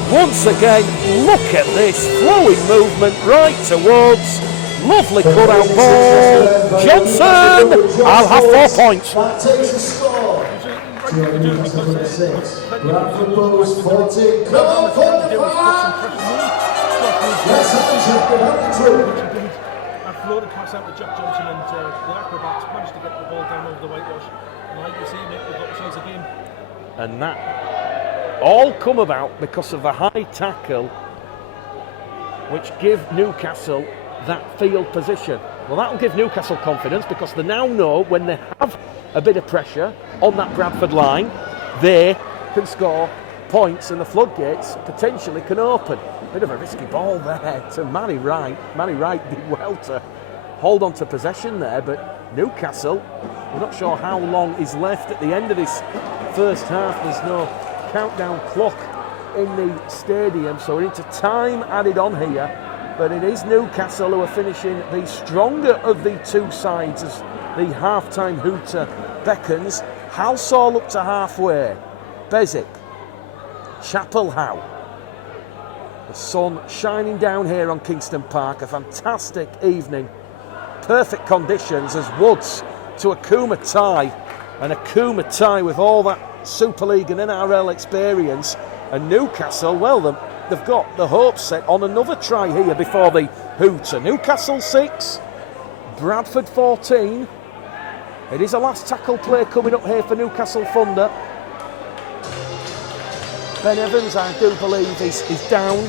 Once again, look at this flowing movement right towards. Lovely cut out ball. Johnson! I'll have 4 points. That takes the score. 206. Bradford Bulls 14. Come on, 45! Let's have a check the I floated pass out to Jack Johnson, and the acrobats managed to get the ball down over the whitewash. And like you say, mate, we've got ourselves a game. And that all come about because of the high tackle, which give Newcastle that field position. Well, that will give Newcastle confidence, because they now know when they have a bit of pressure on that Bradford line, they can score points and the floodgates potentially can open. Bit of a risky ball there to Manny Wright. Manny Wright did well to hold on to possession there, but Newcastle, we're not sure how long is left at the end of this first half. There's no countdown clock in the stadium, so we're into time added on here but it is Newcastle who are finishing the stronger of the two sides as the half-time hooter beckons. Halsall up to halfway. Beswick. Chapel Howe. The sun shining down here on Kingston Park. A fantastic evening. Perfect conditions as Woods to a Kuma tie. And a Kuma tie with all that Super League and NRL experience. And Newcastle, well, they've got the hopes set on another try here before the hooter. Newcastle 6, Bradford 14. It is a last tackle play coming up here for Newcastle Thunder. Ben Evans, I do believe, is down.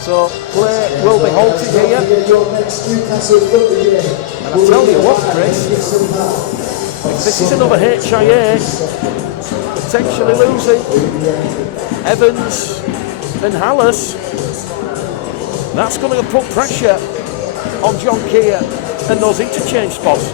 So play will be halted here. And I tell you what, Chris, if this is another HIA, potentially losing Evans and Hallis, that's going to put pressure on John Kear and those interchange spots.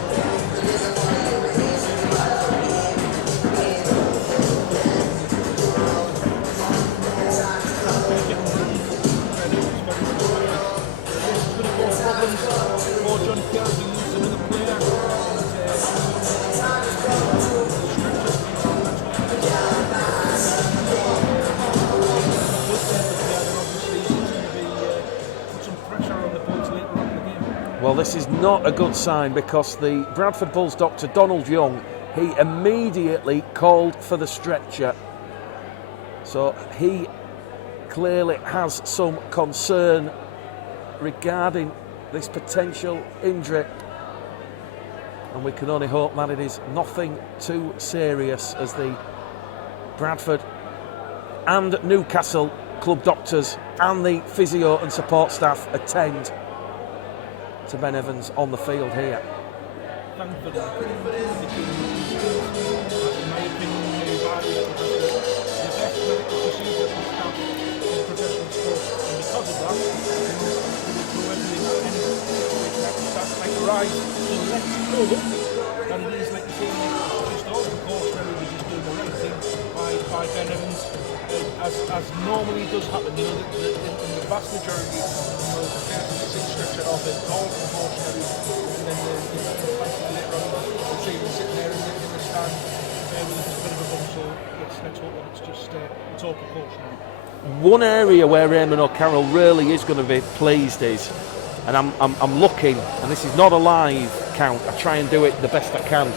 Well, this is not a good sign because the Bradford Bulls doctor, Donald Young, he immediately called for the stretcher. So he clearly has some concern regarding this potential injury. And we can only hope that it is nothing too serious as the Bradford and Newcastle club doctors and the physio and support staff attend to Ben Evans on the field here. Thankfully, in my opinion, the best medical procedure for staff in professional sport, and because of that, we will do everything that like rise to the next level, and it is like the same just over the course where we're just doing the right thing by Ben Evans, as normally does happen. You know, in the vast majority of the cases, the six stretcher of it, all precautionary, and then later on, we'll see him sitting there in the stand with a bit of a bump. So let's hope that it's all precautionary. One area where Eamon O'Carroll really is going to be pleased is, and I'm looking, and this is not a live count, I try and do it the best I can,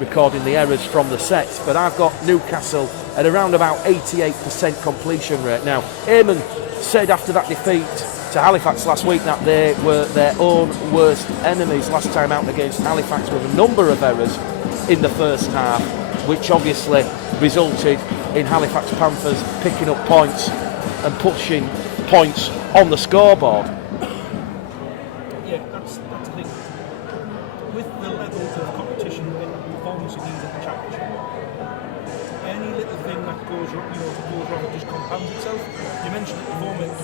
recording the errors from the sets, but I've got Newcastle at around about 88% completion rate. Now, Eamon said after that defeat to Halifax last week that they were their own worst enemies last time out against Halifax with a number of errors in the first half, which obviously resulted in Halifax Panthers picking up points and pushing points on the scoreboard. Yeah, that's the thing. With the levels of competition and performance you need at the championship, any little thing that goes wrong just compounds itself. You mentioned it before, mate.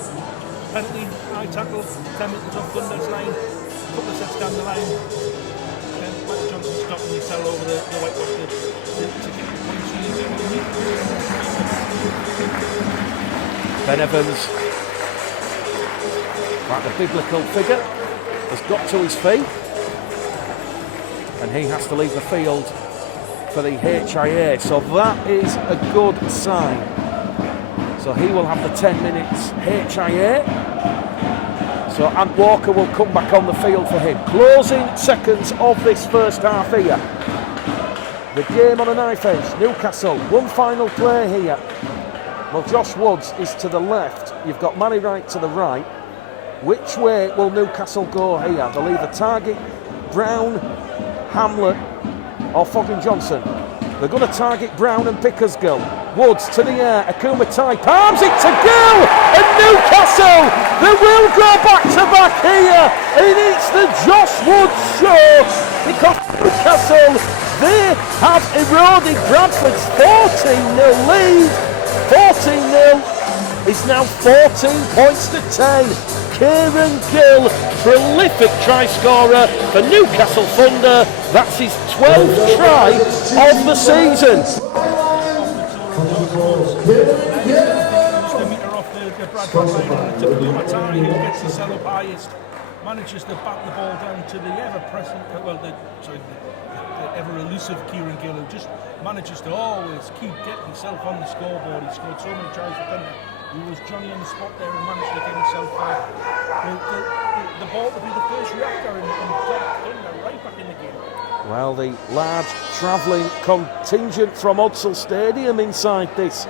Penalty, high tackle, 10 metres off Thunder's line, a couple of sets down the line, then Michael Johnson stopped and he fell over the white box to get the points you need. Ben Evans, like the biblical figure, has got to his feet and he has to leave the field for the HIA, so that is a good sign. So he will have the 10 minutes HIA. So Ant Walker will come back on the field for him. Closing seconds of this first half here. The game on a knife edge. Newcastle, one final play here. Well, Josh Woods is to the left. You've got Manny Wright to the right. Which way will Newcastle go here? They'll either target Brown, Hamlet or Foggin-Johnston. They're going to target Brown and Pickersgill. Woods to the air, Akuma tie, palms it to Gill, and Newcastle, they will go back to back here, and it's the Josh Woods show, because Newcastle, they have eroded Bradford's 14-0 lead. 14-0 is now 14 points to 10. Kieran Gill, prolific try scorer for Newcastle Thunder. That's his 12th try of the season. Just a metre off the Bradford line on it to Blumatai, who gets the sell up highest, manages to bat the ball down to the ever-present, the ever elusive Kieran Gill, who just manages to always keep getting himself on the scoreboard. He scored so many tries for Denver. He was Johnny on the spot there and managed to get himself the ball to be the first reactor and get Denver right back in the game. Well, the large travelling contingent from Odsal Stadium inside this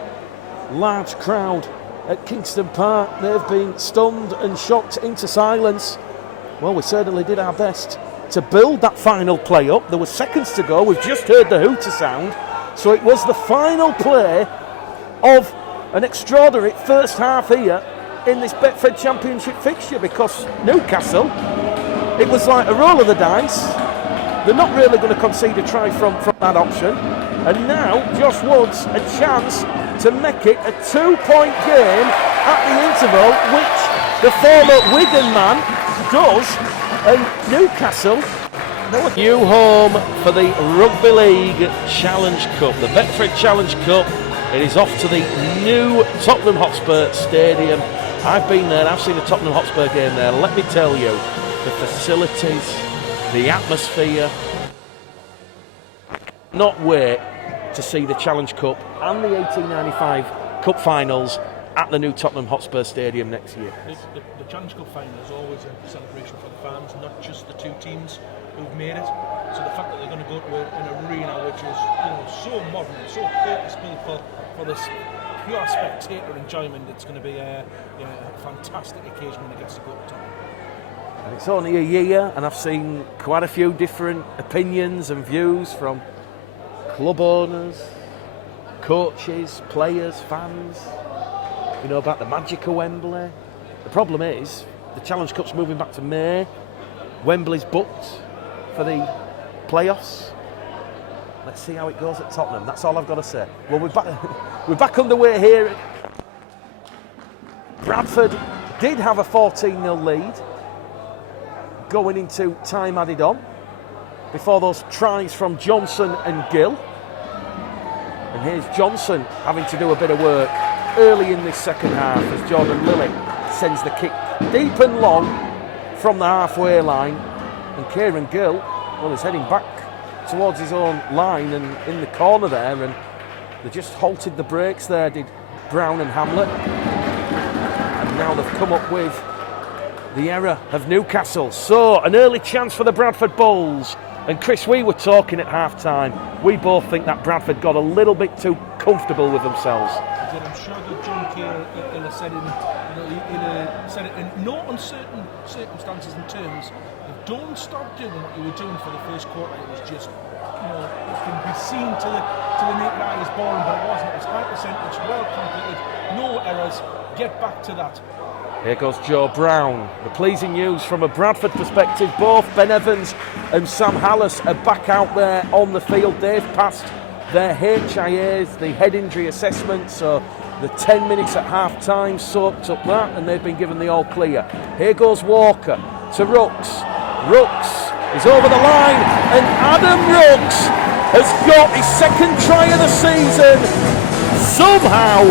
large crowd at Kingston Park, they've been stunned and shocked into silence. Well, we certainly did our best to build that final play up. There were seconds to go. We've just heard the hooter sound. So it was the final play of an extraordinary first half here in this Betfred Championship fixture, because Newcastle, it was like a roll of the dice. They're not really going to concede a try from that option. And now Josh Woods a chance to make it a 2-point game at the interval, which the former Wigan man does. And Newcastle, new home for the Rugby League Challenge Cup, the Betfred Challenge Cup. It is off to the new Tottenham Hotspur Stadium. I've been there, I've seen a Tottenham Hotspur game there. Let me tell you, the facilities, the atmosphere, not wait to see the Challenge Cup and the 1895 Cup Finals at the new Tottenham Hotspur Stadium next year. The Challenge Cup final is always a celebration for the fans, not just the two teams who've made it. So the fact that they're going to go to an arena which is so modern, so purpose-built for this pure spectator enjoyment, it's going to be a fantastic occasion when it gets to go to Tottenham. And it's only a year, and I've seen quite a few different opinions and views from club owners, coaches, players, fans, about the magic of Wembley. The problem is, the Challenge Cup's moving back to May. Wembley's booked for the playoffs. Let's see how it goes at Tottenham. That's all I've got to say. Well, we're back underway here. Bradford did have a 14-0 lead going into time added on before those tries from Johnson and Gill. And here's Johnson having to do a bit of work early in this second half as Jordan Lilly sends the kick deep and long from the halfway line. And Kieran Gill, well, is heading back towards his own line and in the corner there, and they just halted the brakes there, did Brown and Hamlet. And now they've come up with the error of Newcastle. So, an early chance for the Bradford Bulls. And Chris, we were talking at half-time. We both think that Bradford got a little bit too comfortable with themselves. I'm sure that John Kear will have said it in no uncertain circumstances and terms. Don't stop doing what you were doing for the first quarter. It was just, it can be seen to the naked eye as boring, but it wasn't. It was high percentage, well completed, no errors. Get back to that. Here goes Joe Brown. The pleasing news from a Bradford perspective, both Ben Evans and Sam Hallis are back out there on the field. They've passed their HIAs, the head injury assessment, so the 10 minutes at half time soaked up that, and they've been given the all clear. Here goes Walker to Rooks. Rooks is over the line, and Adam Rooks has got his second try of the season, somehow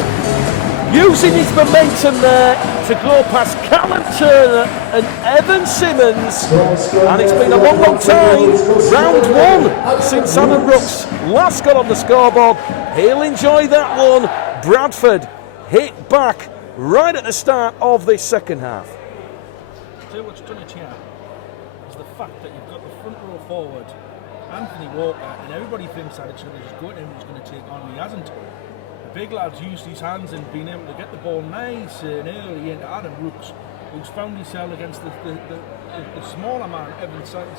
using his momentum there to go past Callum Turner and Evan Simmons. And it's been a long, long time. Round one since Adam Rooks last got on the scoreboard. He'll enjoy that one. Bradford hit back right at the start of this second half. So what's done it here is the fact that you've got the front row forward, Anthony Walker, and everybody thinks that it's going to just go to him, he's going to take on. He hasn't. Big lads used his hands and been able to get the ball nice and early into Adam Rooks, who's found himself against the smaller man, Evan Simmons,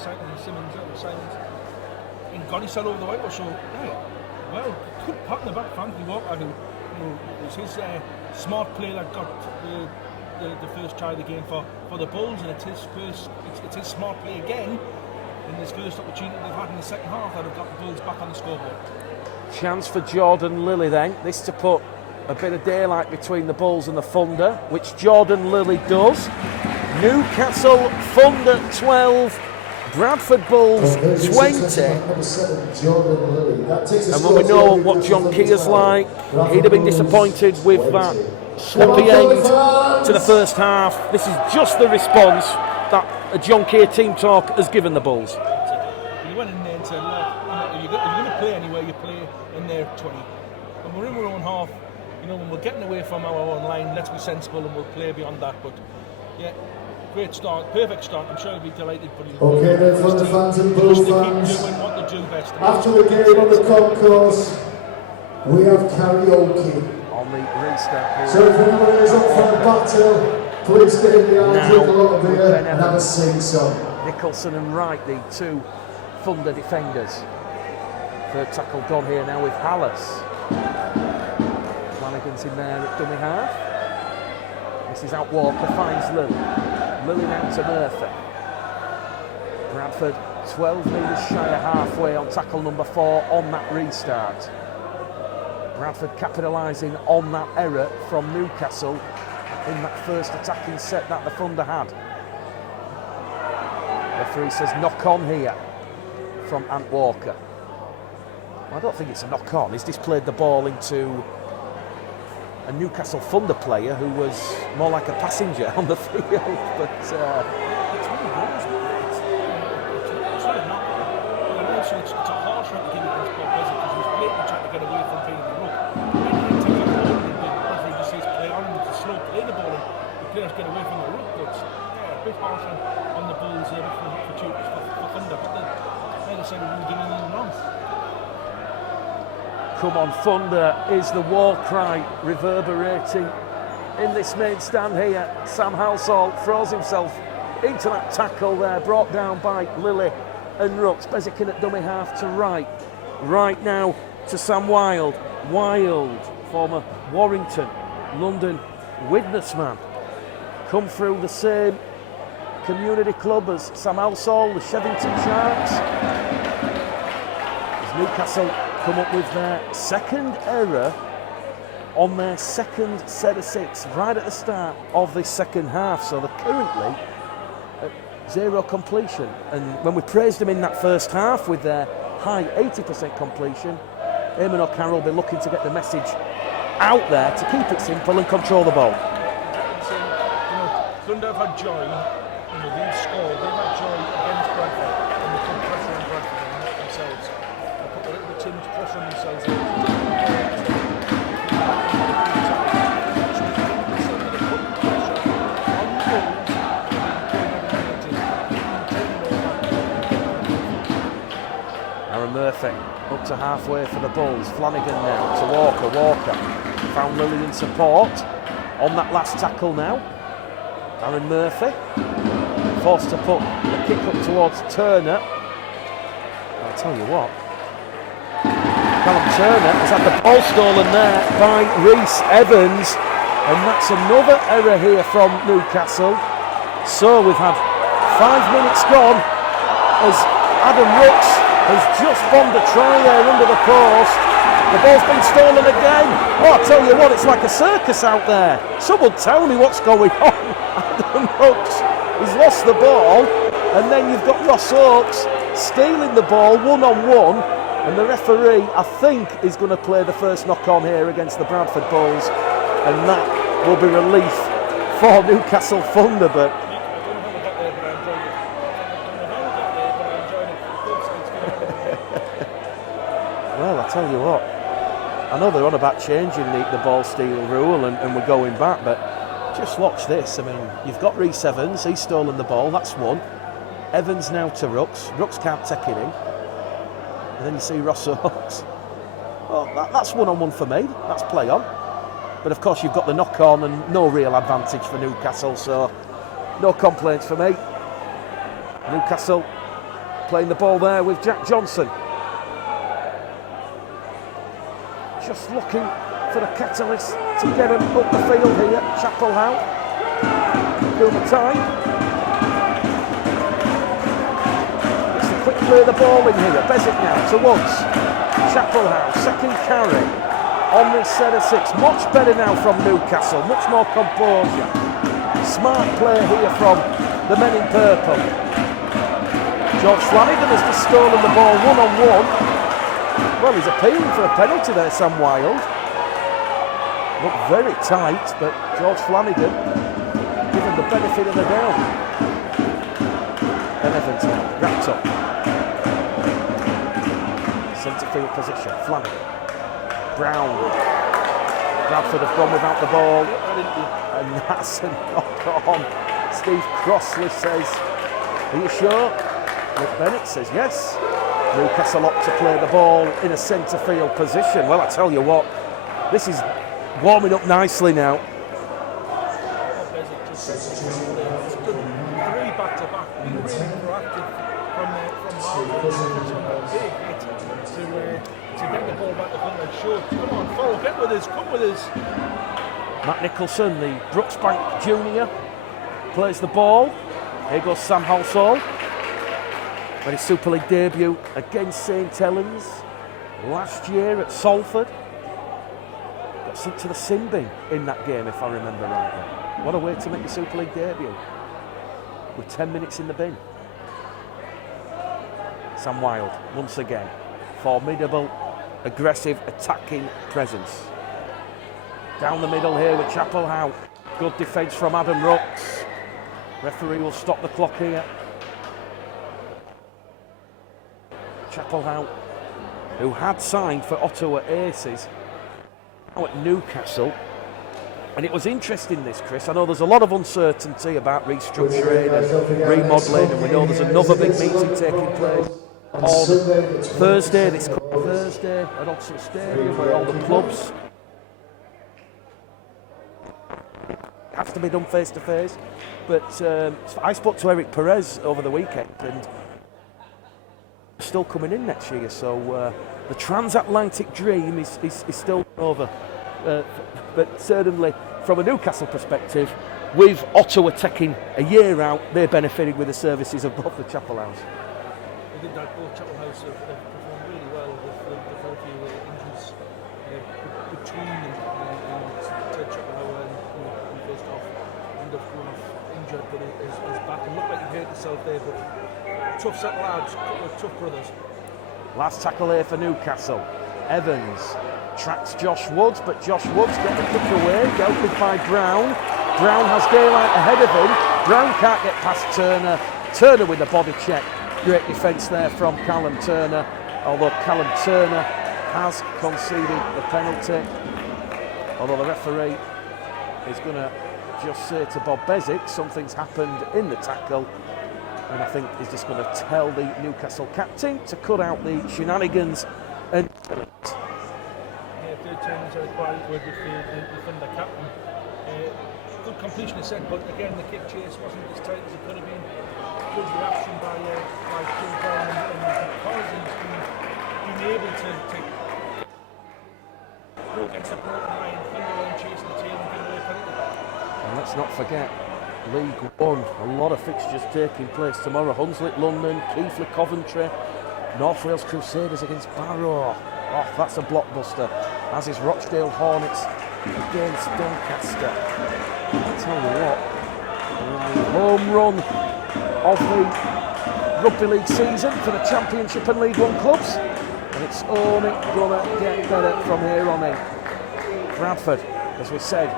and got himself over the white. So, well, good pat in the back for Anthony Walker, who it was his smart play that got the first try of the game for the Bulls, and it's his smart play again in this first opportunity they've had in the second half that have got the Bulls back on the scoreboard. Chance for Jordan Lilly then, this to put a bit of daylight between the Bulls and the Thunder, which Jordan Lilly does. Newcastle Thunder 12, Bradford Bulls 20. And when we know what John Kear's like, he'd have been disappointed with that sloppy end to the first half. This is just the response that a John Kear team talk has given the Bulls. You went in there and said, look, if you're going to play anywhere, you play in there 20. When we're in our own half, when we're getting away from our own line, let's be sensible and we'll play beyond that. But yeah, great start, perfect start. I'm sure he'll be delighted. But okay, then for the fans and Bulls fans, keep doing what they do best. After the game on the concourse, we have karaoke. On the restart here. So if anyone is up for the battle, please stay in the arms with a lot of beer and have a sing-song. Nicholson and Wright, the two Thunder defenders. Third tackle gone here now with Hallis. Flanagan's in there at dummy half. This is out Walker, finds Lily. Lily now to Murphy. Bradford 12 metres shy of halfway on tackle number 4 on that restart. Bradford capitalising on that error from Newcastle in that first attacking set that the Thunder had. Referee says knock on here from Ant Walker. Well, I don't think it's a knock on. He's displayed the ball into a Newcastle Thunder player who was more like a passenger on the field. But it's really good, isn't it? It's really not. And also it's a harsh one to give against Bob Bezzy because he was blatantly trying to get away from being in the ruck. When he takes the ball and the referee just says play on with the slow play the ball and the players get away from the ruck. But yeah, a bit harsh on the Bulls for Thunder. But they decided we were doing anything wrong. come on Thunder is the war cry reverberating in this main stand here. Sam Halsall throws himself into that tackle there, brought down by Lilly and Rooks. Bezikin at dummy half to Wright. Right now to Sam Wilde. Wilde, former Warrington, London witness man. Come through the same community club as Sam Halsall, the Shevington Sharks. As Newcastle come up with their second error on their second set of 6 right at the start of this second half. So they're currently at 0 completion. And when we praised them in that first half with their high 80% completion, Eamon O'Carroll will be looking to get the message out there to keep it simple and control the ball. Thunder have had joy, they've scored, they've had joy against Bradford and they put pressure on Bradford and not themselves. They put a little bit too much pressure on themselves. Aaron Murphy up to halfway for the Bulls. Flanagan now to Walker. Walker found Lilly in support on that last tackle now. Aaron Murphy forced to put the kick up towards Turner. I'll tell you what, Callum Turner has had the ball stolen there by Rhys Evans, and that's another error here from Newcastle. So we've had 5 minutes gone as Adam Rooks has just bombed a try there under the post. The ball's been stolen again. Oh, I tell you what, it's like a circus out there. Someone tell me what's going on. Adam Rooks, he's lost the ball, and then you've got Ross Oakes stealing the ball one-on-one, and the referee, I think, is going to play the first knock-on here against the Bradford Bulls, and that will be relief for Newcastle Thunder. But well, I tell you what, I know they're on about changing the ball steal rule and we're going back, but just watch this. I mean, you've got Rhys Evans, he's stolen the ball, that's one. Evans now to Rooks. Rooks can't take it in. And then you see Ross Oakes. Well, that's one-on-one for me. That's play on. But of course, you've got the knock-on and no real advantage for Newcastle, so no complaints for me. Newcastle playing the ball there with Jack Johnson. Just looking for the catalyst to get him up the field here. Chapel Howe. Gilmer time. It's the quick play of the ball in here. Bezic now to Woods. Chapel Howe, second carry on this set of 6. Much better now from Newcastle. Much more composure. Smart play here from the men in purple. George Flanagan has just stolen the ball one-on-one. Well, he's appealing for a penalty there, Sam Wilde. Looked very tight, but George Flanagan given the benefit of the doubt. And Evans now wrapped up. Centre field position, Flanagan. Brown. Bradford have gone without the ball. And that's a knock on. Steve Crossley says, "Are you sure?" Rick Bennett says yes. Newcastle opt to play the ball in a centre field position. Well, I tell you what, this is warming up nicely now. Just done 3 back-to-back, being really proactive from half. Big hit to get the ball back to front and short. Come on, Farrell, get with us, come with us. Matt Nicholson, the Brooks Bank Junior, plays the ball. Here goes Sam Halsall. Made his Super League debut against St Helens last year at Salford. Got sent to the sin bin in that game, if I remember rightly. What a way to make your Super League debut, with 10 minutes in the bin. Sam Wilde, once again, formidable, aggressive, attacking presence. Down the middle here with Chapelhow. Good defence from Adam Rooks. Referee will stop the clock here. Chapelhow, who had signed for Ottawa Aces, now at Newcastle. And it was interesting this, Chris. I know there's a lot of uncertainty about restructuring and remodelling, and we know there's another big meeting taking place on Thursday, this coming Thursday at Oxford Stadium, where all the clubs have to be done face to face. But I spoke to Eric Perez over the weekend, and still coming in next year, so the transatlantic dream is still over. But certainly, from a Newcastle perspective, with Ottawa taking a year out, they benefited with the services of both the Chapelhows. I think that both Chapelhouse have performed really well with very few injuries between them. Ted Chapelhow and first off, ended up going off injured, but is back and looked like he hurt himself there. But tough set of lads, couple of tough brothers. Last tackle here for Newcastle. Evans tracks Josh Woods, but Josh Woods got the kick away, dealt with by Brown. Brown has daylight ahead of him. Brown can't get past Turner. Turner with the body check. Great defence there from Callum Turner, although Callum Turner has conceded the penalty. Although the referee is going to just say to Bob Bezic something's happened in the tackle, and I think he's just going to tell the Newcastle captain to cut out the shenanigans and third time is required with the defender captain. Good completion is said, but again the kick chase wasn't as tight as it could have been. Good reaction by Phil Brown, and because he's been able to go against the broken line, finger around chasing the tail and get away from it. And let's not forget League One, a lot of fixtures taking place tomorrow. Hunslet London, Keighley Coventry, North Wales Crusaders against Barrow. Oh, that's a blockbuster, as is Rochdale Hornets against Doncaster. I'll tell you what, home run of the Rugby League season for the Championship and League One clubs, and it's only going to get better from here on in. Bradford, as we said,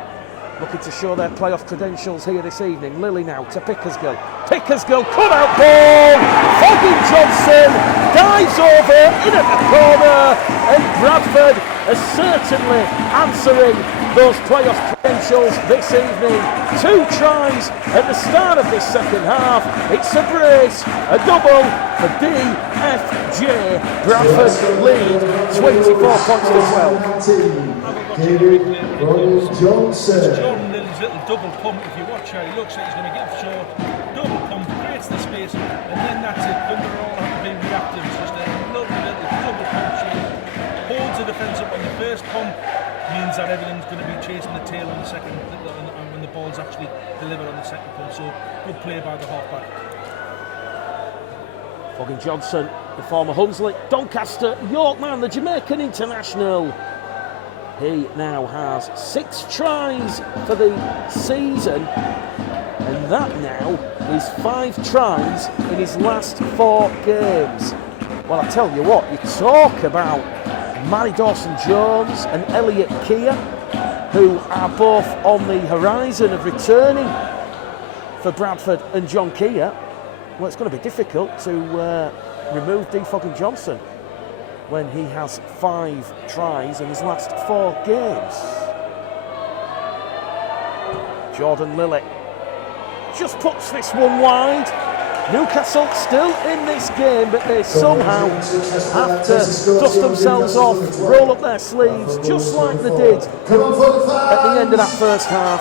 looking to show their playoff credentials here this evening. Lilly now to Pickersgill. Pickersgill, cut out ball! Foggin-Johnston dives over, in at the corner, and Bradford are certainly answering those playoff credentials this evening. 2 tries at the start of this second half. It's a brace, a double for DFJ. Bradford lead 24 points to 12. David Foggin-Johnston. Jordan Lilly's little double pump, if you watch how he looks like he's going to get short, double pump, creates the space, and then that's it. Thunder all have to be reactive. It's just a lovely little double pump shape. Holds the defence up on the first pump, means that everything's going to be chasing the tail on the second, and when the ball's actually delivered on the second pump. So good play by the halfback. Foggin-Johnston, the former Hunslet, Doncaster, York man, the Jamaican international. He now has 6 tries for the season, and that now is 5 tries in his last 4 games. Well, I tell you what, you talk about Matty Dawson-Jones and Elliot Kear, who are both on the horizon of returning for Bradford and John Kear, well, it's going to be difficult to remove David Foggin-Johnston when he has 5 tries in his last 4 games. Jordan Lilly just puts this one wide. Newcastle still in this game, but they somehow have to dust themselves off, roll up their sleeves, just like they did at the end of that first half.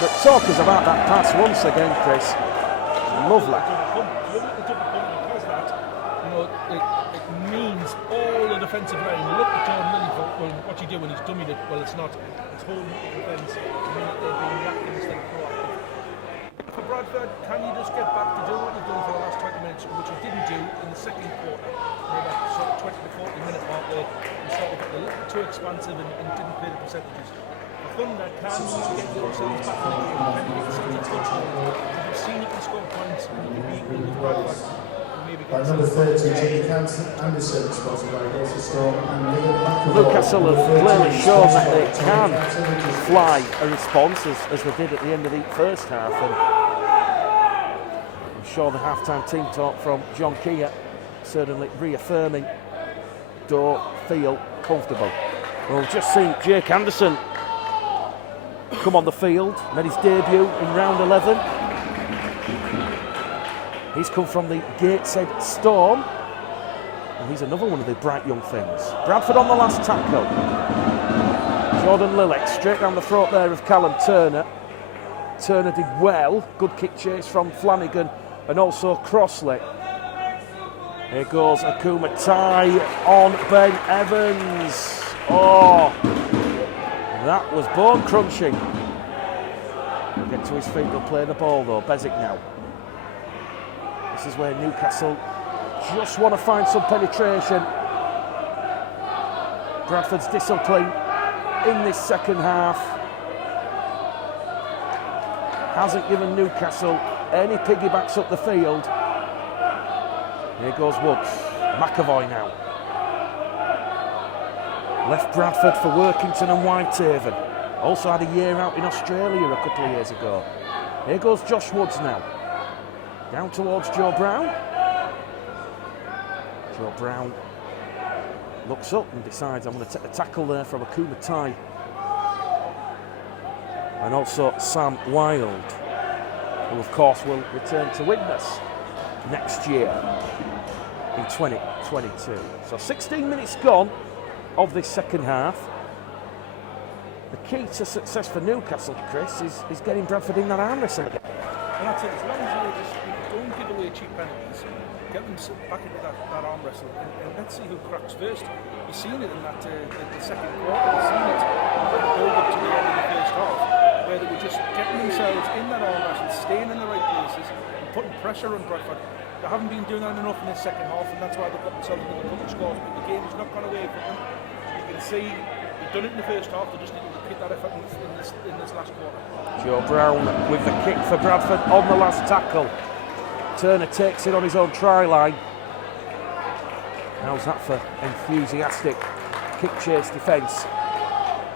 But talk us about that pass once again, Chris. Lovely. It means all the defensive line. Look at Jordan Lilly for what you do when he's dummied it. Well, it's not. It's holding up the defence. They're being reactive instead of proactive. For Bradford, can you just get back to doing what you've done for the last 20 minutes, which you didn't do in the second quarter? That sort of 20 to 40 minute mark where you sort of got a little too expansive and didn't play the percentages. For Thunder, can you get yourselves back in the game? Can you get yourselves a touchdown? Because you've seen you can score points and you can be equal with Bradford. Number 30, John Anderson, spotted by Gosford Storm and Liam. Newcastle have clearly shown that they can fly a response as they did at the end of the first half. And I'm sure the half-time team talk from John Kear certainly reaffirming don't feel comfortable. Well, we've just seen Jake Anderson come on the field, made his debut in round 11. He's come from the Gateshead Storm, and he's another one of the bright young things. Bradford on the last tackle. Jordan Lilly straight down the throat there of Callum Turner. Turner did well. Good kick chase from Flanagan and also Crossley. Here goes Akuma Tai on Ben Evans. Oh, that was bone crunching. Get to his feet, he'll play the ball though. Bezic now. This is where Newcastle just want to find some penetration. Bradford's discipline in this second half hasn't given Newcastle any piggybacks up the field. Here goes Woods. McAvoy now. Left Bradford for Workington and Whitehaven. Also had a year out in Australia a couple of years ago. Here goes Josh Woods now. Down towards Joe Brown. Joe Brown looks up and decides I'm going to take a tackle there from Akuma Tai. And also Sam Wild, who of course will return to Widnes next year in 2022. So 16 minutes gone of this second half. The key to success for Newcastle, Chris, is getting Bradford in that arm wrestle again. And that's it, as long as you just don't give away cheap penalties, get them back into that arm wrestle, and let's see who cracks first. You've seen it in that the second quarter, you've seen it in the build-up to the end of the first half, where they were just getting themselves in that arm wrestle, staying in the right places, and putting pressure on Bradford. They haven't been doing that enough in this second half, and that's why they've got themselves into a couple of scores, but the game has not gone away from them. You can see they've done it in the first half, they just need to repeat that effort in this last quarter. Joe Brown with the kick for Bradford on the last tackle. Turner takes it on his own try line. How's that for enthusiastic kick chase defence?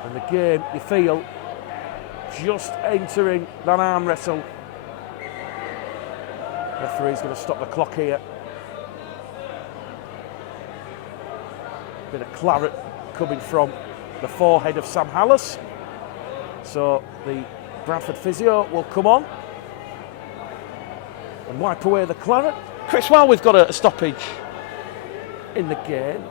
And the game, you feel, just entering that arm wrestle. Referee's going to stop the clock here. Bit of claret coming from the forehead of Sam Hallis. So the Bradford physio will come on and wipe away the claret. Chris, while we've got a stoppage in the game,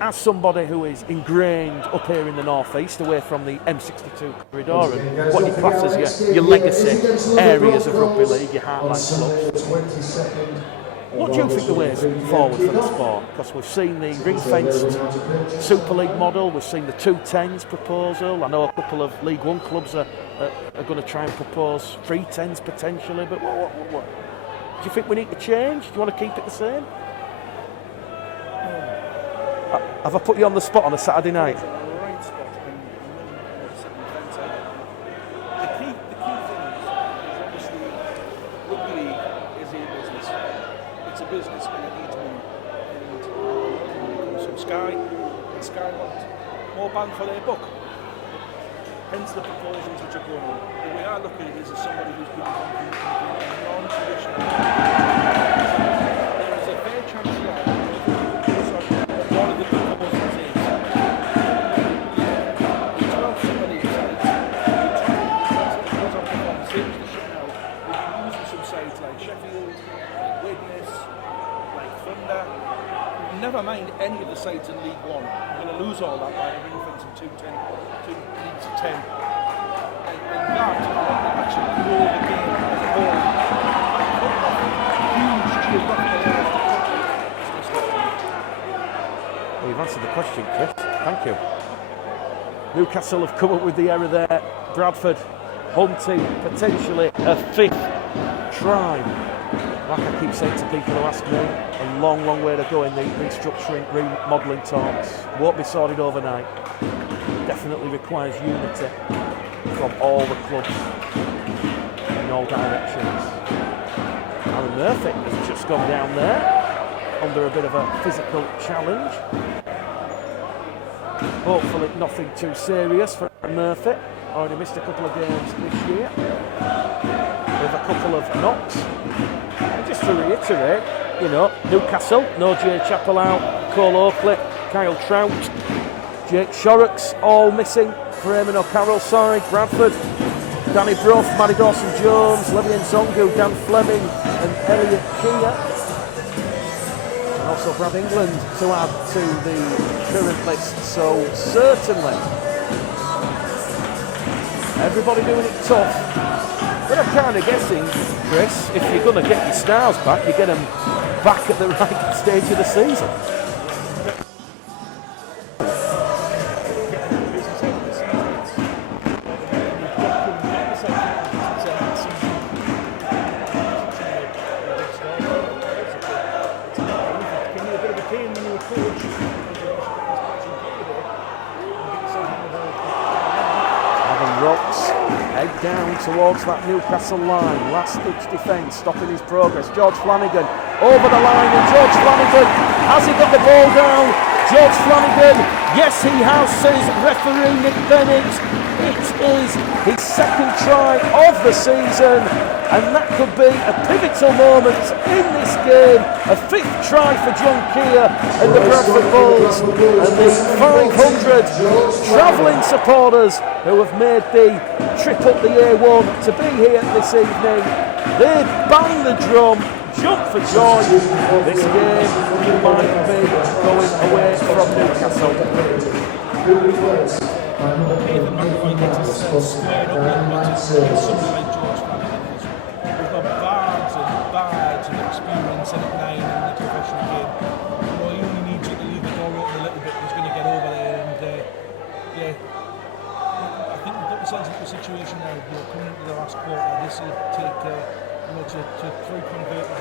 as somebody who is ingrained up here in the northeast, away from the M62 corridor and what you class as your legacy areas of rugby league, your heartland clubs, what do you think the way forward for the sport? Because we've seen the ring-fenced Super League model, we've seen the 2-10s proposal. I know a couple of League One clubs are going to try and propose 3-10s potentially, but what? Do you think we need to change? Do you want to keep it the same? Have I put you on the spot on a Saturday night? The right spot and the key thing is obviously rugby league is a business. It's a business and it needs money. And so Sky want more bang for their buck. hence the proposals which are going on. The way I look at it is as somebody who's been non-traditional. There is a fair chance that one of the proposals is you tell somebody excited, because of the conversations to shut out, we can use some sites like Sheffield, like Witness, like Thunder. Never mind any of the sites in League One. You're going to lose all that by ring fencing 2 leagues of 10. And that will actually grow the game as a whole. Huge geographical areas. Well, you've answered the question, Chris. Thank you. Newcastle have come up with the error there. Bradford hunting potentially a 5th try. Like I keep saying to people who ask me, a long, long way to go in the restructuring, remodelling talks. Won't be sorted overnight. Definitely requires unity from all the clubs in all directions. Aaron Murphy has just gone down there under a bit of a physical challenge. Hopefully nothing too serious for Murphy. Already missed a couple of games this year with a couple of knocks. And just to reiterate, you know, Newcastle, no Jay Chappell out, Cole Oakley, Kyle Trout, Jake Shorrocks all missing for Eamon O'Carroll's side. Bradford, Danny Brough, Matty Dawson-Jones, Levian Zongu, Dan Fleming and Elliot Kear. And also Brad England to add to the current list. So certainly everybody doing it tough. But I'm kind of guessing, Chris, if you're going to get your stars back, you get them back at the right stage of the season. Rooks head down towards that Newcastle line. Last ditch defence, stopping his progress. George Flanagan over the line, and George Flanagan, has he got the ball down? George Flanagan, yes he has, says referee Nick Bennett. It is his 2nd try of the season, and that could be a pivotal moment in this game. A 5th try for John Kear and the Bradford Bulls, and the 500 travelling supporters who have made the trip up the A1 to be here this evening. They bang the drum, jump for joy. This game might be going away from Newcastle. Nathan McAvoy gets himself squared up a little bit. Somebody like George Flanagan is. We've got bards of experience in at 9 in the professional game. You know, he only needs you to leave the door open a little bit. He's going to get over there, and yeah, I think we've got ourselves into a situation now. We're coming into the last quarter. This will take to 3 converters.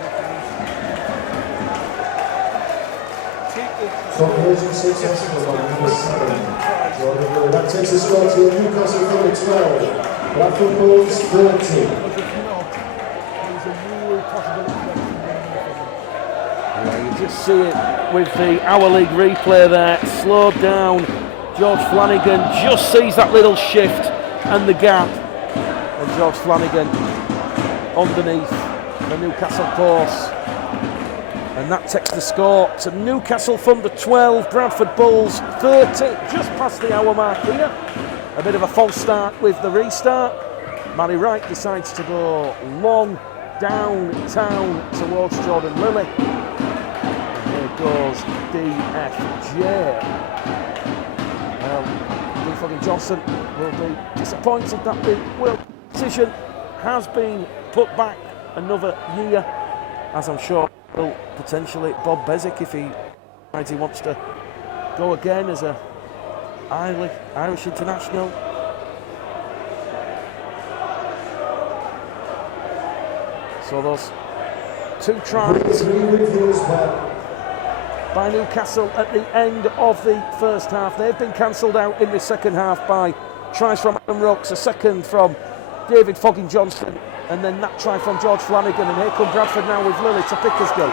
That takes the score to Newcastle 12, Bradford Bulls 30. Yeah, you just see it with the Our League replay there, slowed down. George Flanagan just sees that little shift and the gap, and George Flanagan underneath the Newcastle post. And that takes the score to Newcastle Thunder 12, Bradford Bulls 30, just past the hour mark here. A bit of a false start with the restart. Matty Wright decides to go long downtown towards Jordan Lilly. And here goes DFJ. Well, David Foggin-Johnston will be disappointed that the decision has been put back another year, as I'm sure will potentially Bob Bezic if he decides he wants to go again as a Irish international. So those 2 tries by Newcastle at the end of the first half, they've been cancelled out in the second half by tries from Adam Rooks, a second from David Foggin-Johnston, and then that try from George Flanagan. And here come Bradford now with Lilly to Pickersgill.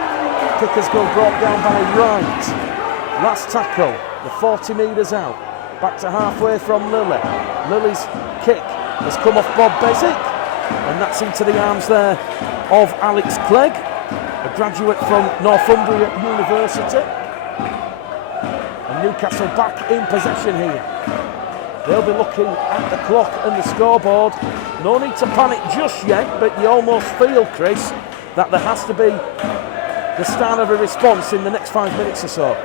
Pickersgill brought down by Wright. Last tackle, the 40 metres out. Back to halfway from Lilly. Lilly's kick has come off Bob Bezic, and that's into the arms there of Alex Clegg, a graduate from Northumbria University. And Newcastle back in possession here. They'll be looking at the clock and the scoreboard. No need to panic just yet, but you almost feel, Chris, that there has to be the start of a response in the next 5 minutes or so.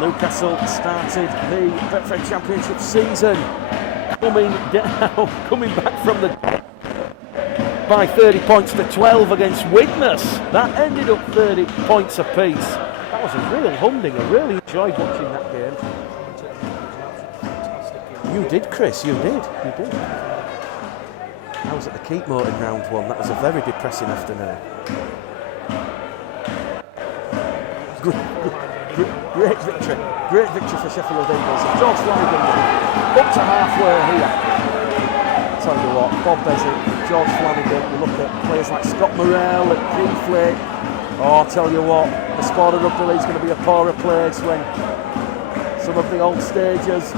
Newcastle started the Bradford Championship season coming back from the by 30 points to 12 against Widnes. That ended up 30 points apiece. That was a real humdinger. I really enjoyed watching that game. You did, Chris, you did. I was at the Keepmoat in round one. That was a very depressing afternoon. Great victory for Sheffield Eagles. George Flanagan up to halfway here. I'll tell you what, Bob Bezic, George Flanagan, you look at players like Scott Morrell at Keighley. Oh, I'll tell you what, the sport of rugby league is going to be a poorer place when some of the old stagers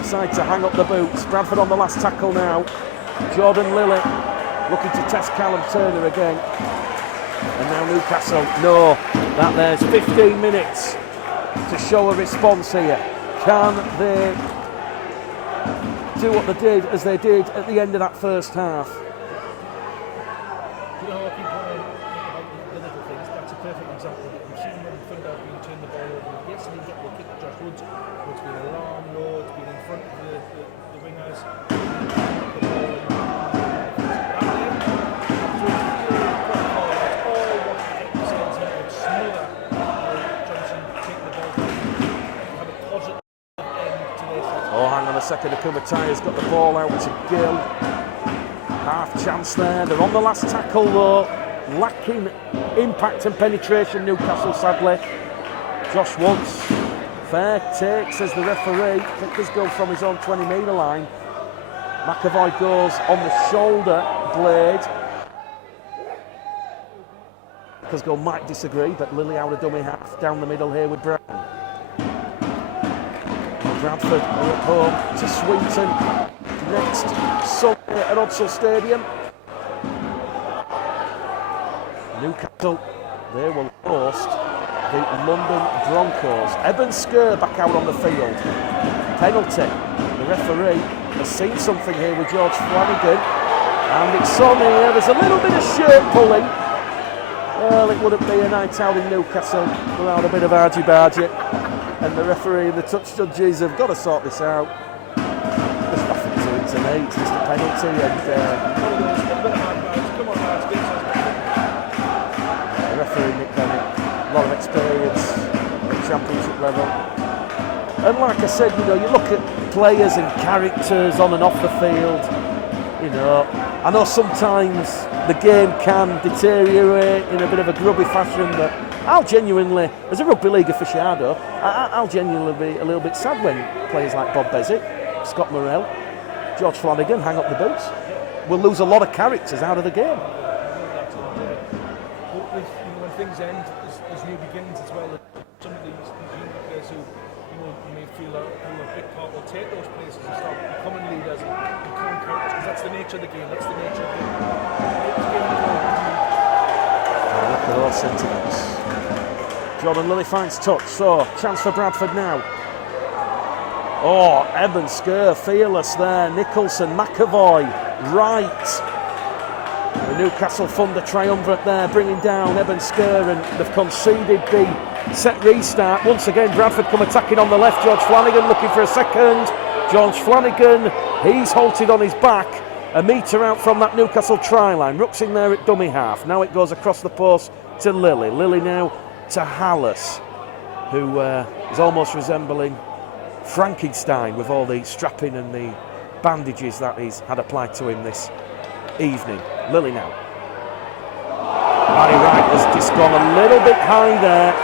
decide to hang up the boots. Bradford on the last tackle now. Jordan Lilly looking to test Callum Turner again. And now Newcastle know that there's 15 minutes to show a response here. Can they do what they did as they did at the end of that first half? You know, I keep going about the little things. That's a perfect example. We've seen when Thunder being turned the ball over. Yes, and he get the kick to Josh Woods. It's been a long road. It's been in front of the wingers. Second, Akumatai's got the ball out to Gill. Half chance there. They're on the last tackle though. Lacking impact and penetration, Newcastle, sadly. Josh Woods. Fair take, says the referee. Kick his goal from his own 20-metre line. McAvoy goes on the shoulder blade. Because goal might disagree, but Lilly out of dummy half down the middle here with Brown. Bradford are at home to Swinton next Sunday at Odsal Stadium. Newcastle, they will host the London Broncos. Eben Skur back out on the field. Penalty. The referee has seen something here with George Flanagan, and it's on here. There's a little bit of shirt pulling. Well, it wouldn't be a night out in Newcastle without a bit of argy-bargy. And the referee and the touch judges have got to sort this out. There's nothing to it to me, it's just a penalty. And the referee, Nick Bennett, a lot of experience at championship level. And like I said, you know, you look at players and characters on and off the field. You know, I know sometimes the game can deteriorate in a bit of a grubby fashion, but I'll genuinely, as a rugby league aficionado, I'll genuinely be a little bit sad when players like Bob Bezic, Scott Morrell, George Flanagan hang up the boots. We'll lose a lot of characters out of the game. When things end, there's new beginnings as well. Some of these younger players who may feel a big part will take those places and start becoming leaders and becoming characters, because that's the nature of the game. That's the nature of the game. Look at those sentiments. Jordan Lilly finds touch, so chance for Bradford now. Oh, Eben Skur, fearless there. Nicholson, McAvoy, Wright. The Newcastle Thunder triumvirate there, bringing down Eben Skur, and they've conceded the set restart. Once again, Bradford come attacking on the left. George Flanagan looking for a second. George Flanagan, he's halted on his back. A metre out from that Newcastle try line. Rooks in there at dummy half. Now it goes across the post to Lilly. Lilly now to Hallis, who is almost resembling Frankenstein with all the strapping and the bandages that he's had applied to him this evening. Lilly now. Barry Wright has just gone a little bit high there,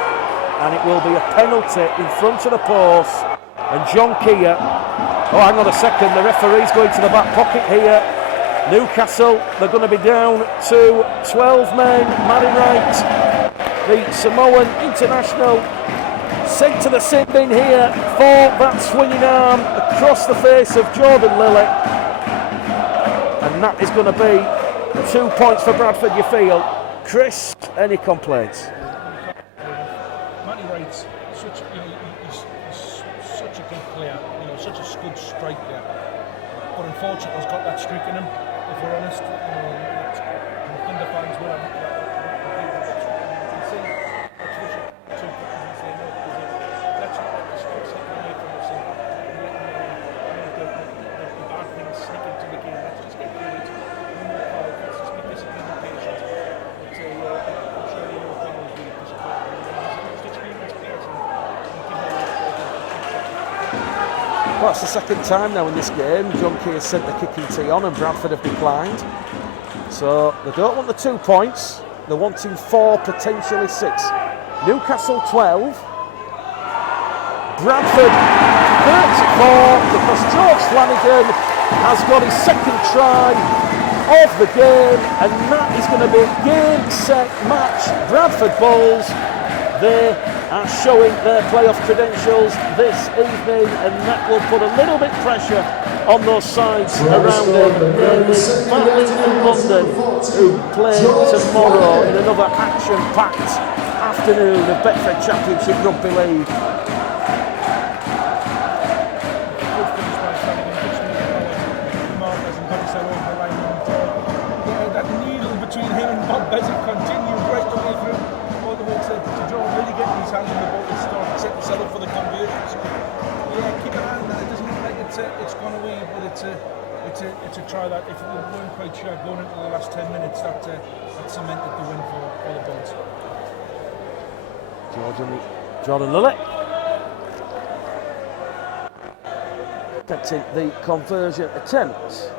and it will be a penalty in front of the post. And John Kear, oh hang on a second, the referee's going to the back pocket here. Newcastle, they're going to be down to 12 men. Barry Wright, the Samoan international, sent to the sin bin here for that swinging arm across the face of Jordan Lilly. And that is going to be 2 points for Bradford, you feel. Chris, any complaints? Matty Wright's such, he's such a good player, such a good striker. But unfortunately, he's got that streak in him. If we're honest, Thunder fans will have Well, it's the second time now in this game. John Kear sent the kicking tee on and Bradford have declined. So they don't want the 2 points. They're wanting 4, potentially 6. Newcastle 12. Bradford 34 because George Flanagan has got his second try of the game, and that is going to be game, set, match. Bradford Bulls, they are showing their playoff credentials this evening, and that will put a little bit pressure on those sides around them. Batley and London, who play tomorrow in another action-packed afternoon of Betfred Championship Rugby League. That needle between him and Bob Bezic continued right the way through. All the way to John really getting his hand on the ball and starting to set himself up for the conversion. So, yeah, keep an eye on that. It doesn't look like it's gone away, but it's a try that if we weren't quite sure going into the last 10 minutes, that cemented the win for the Bulls. Jordan Lilly attempting the conversion attempt.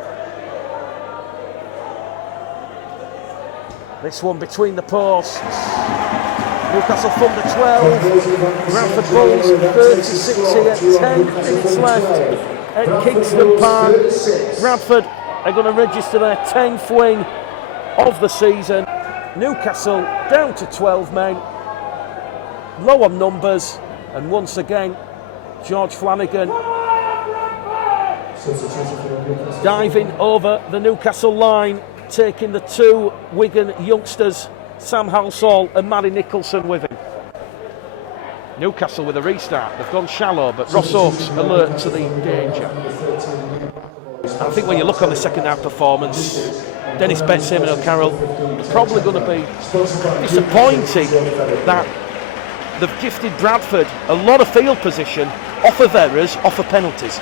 This one between the posts. Newcastle Thunder 12, Bradford Bulls 36 here, 10 minutes left at Kingston Park. Bradford are going to register their 10th win of the season. Newcastle down to 12 men, low on numbers, and once again, George Flanagan diving over the Newcastle line, taking the 2 Wigan youngsters, Sam Halsall and Matty Nicholson, with him. Newcastle with a restart. They've gone shallow, but Ross Oakes alert to the danger. I think when you look on the second half performance, Dennis Betts, Eamon O'Carroll are probably going to be disappointed that they've gifted Bradford a lot of field position off of errors, off of penalties.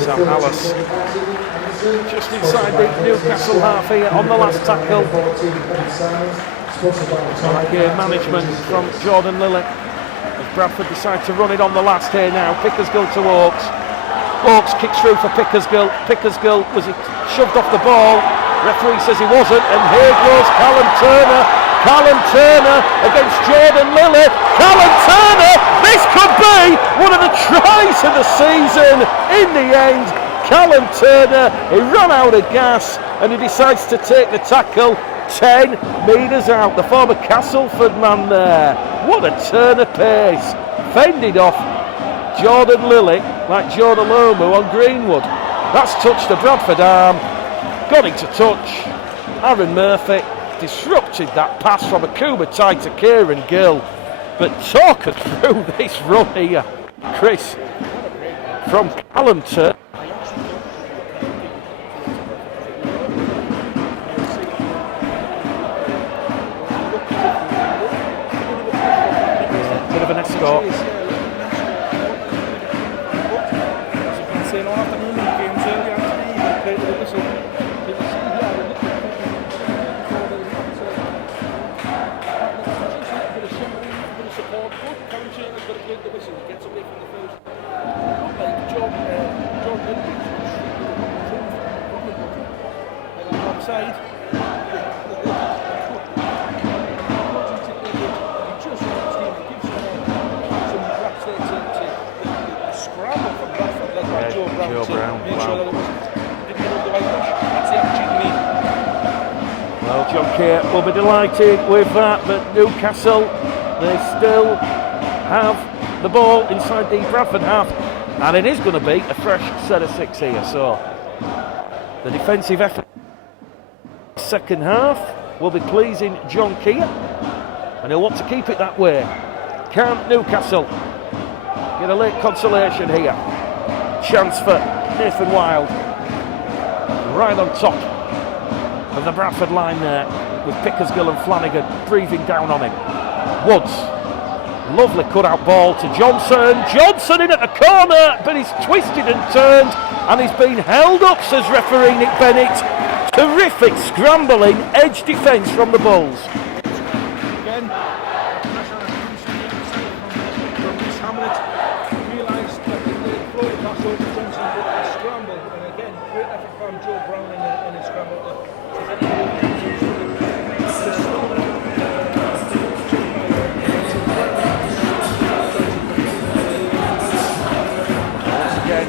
Sam Alice just inside the Newcastle half here on the last tackle. Game management from Jordan Lilly as Bradford decide to run it on the last here now. Pickersgill to Oakes. Oakes kicks through for Pickersgill. Pickersgill, was he shoved off the ball? Referee says he wasn't, and here goes Callum Turner. Callum Turner against Jordan Lilly. Callum Turner, this could be one of the tries of the season. In the end, Callum Turner, he ran out of gas and he decides to take the tackle 10 metres out. The former Castleford man there. What a turn of pace. Fended off Jordan Lilly like Jordan Lomu on Greenwood. That's touched the Bradford arm. Got into touch. Aaron Murphy disrupted that pass from Akuma tied to Kieran Gill. But talk us through this run here, Chris, from Callum Turner. score. As you've been saying all afternoon in the games earlier, Anthony, you played with the whistle. You can see here, the little bit of shimmering, a bit of support. Good, Karen Chater's got to play the whistle. He gets away from the first. Not like John offside. Scramble from Bradford, led by Joe Brown, Joe Brown, make sure that it didn't go the right way. That's the attitude you need. Well, John Kear will be delighted with that, but Newcastle, they still have the ball inside the Bradford half, and it is going to be a fresh set of 6 here. So the defensive effort second half will be pleasing John Kear, and he'll want to keep it that way. Can Newcastle get a late consolation here? Chance for Nathan Wild, right on top of the Bradford line there, with Pickersgill and Flanagan breathing down on him. Woods, lovely cut-out ball to Johnson. Johnson in at the corner, but he's twisted and turned, and he's been held up, says referee Nick Bennett. Terrific scrambling edge defence from the Bulls. Again, pressure from Reece Hamlet. Realised that the flow pass over Johnson, but a scramble, and again, great effort from Joe Brown in his scramble. Once again,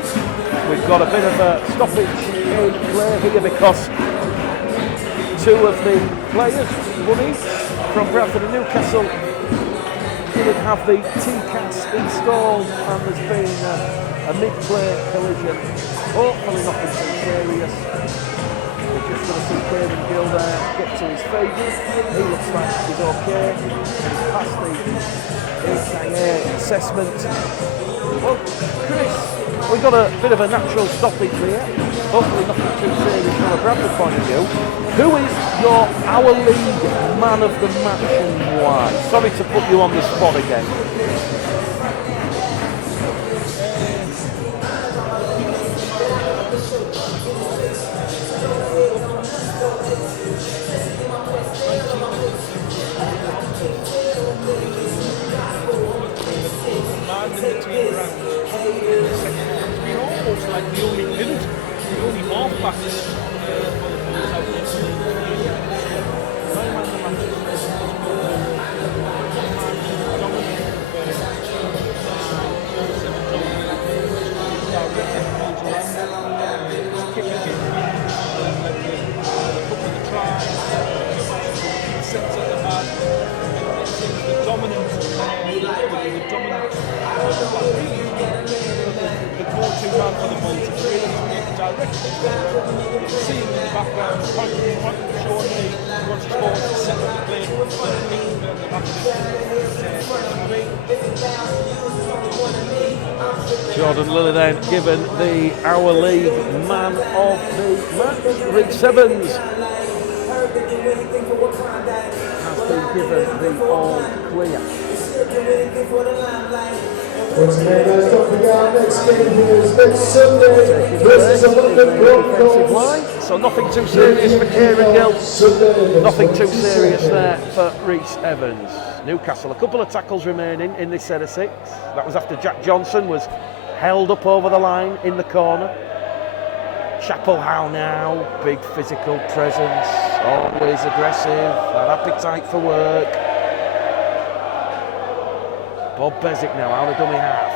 we've got a bit of a stoppage in play here because two of the players, Bunny from Bradford and Newcastle, didn't have the T-cats installed, and there's been a mid-play collision. Hopefully nothing too serious. We're just going to see Kieran Gill there get to his feet. He looks like he's okay. He's passed the HIA assessment. Well, Chris, we've got a bit of a natural stoppage here. Hopefully nothing too serious from a Bradford point of view. Who is your Our League man of the match and why? Sorry to put you on the spot again. Like the only half-back for the Bulls out the go-to man for the Bulls is really to make the direction. You can see him in the background, pointing to show me once he's forward to set up the play, the back of Jordan Lilly then given the Our League man of the match. Rooks Evans has been given the all clear. Once again, guys, don't forget our next game here is next Sunday versus the London Broncos. So nothing too serious for Kieran Gill. Nothing too serious there for Rooks Evans. Newcastle, a couple of tackles remaining in this set of 6. That was after Jack Johnson was held up over the line in the corner. Chapel Howe now, big physical presence, always aggressive, an appetite for work. Bob Bezic now out of dummy half.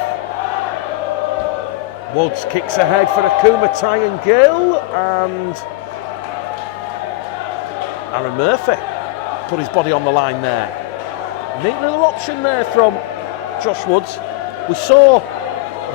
Woods kicks ahead for Akuma and Gill, and Aaron Murphy put his body on the line there. Neat little option there from Josh Woods. We saw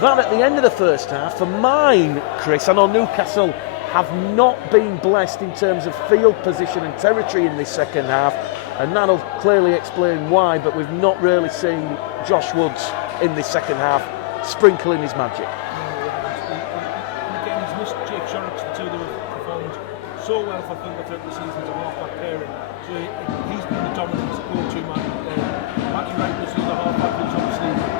that at the end of the first half. For mine, Chris, I know Newcastle have not been blessed in terms of field position and territory in this second half, and that'll clearly explain why, but we've not really seen Josh Woods in this second half sprinkling his magic. And again, he's missed Jake Shorrocks, the two that have performed so well for Thunder throughout the season as a half-back pairing. So he's been the dominant go-to man. Matty Wright was the other half-back, who's obviously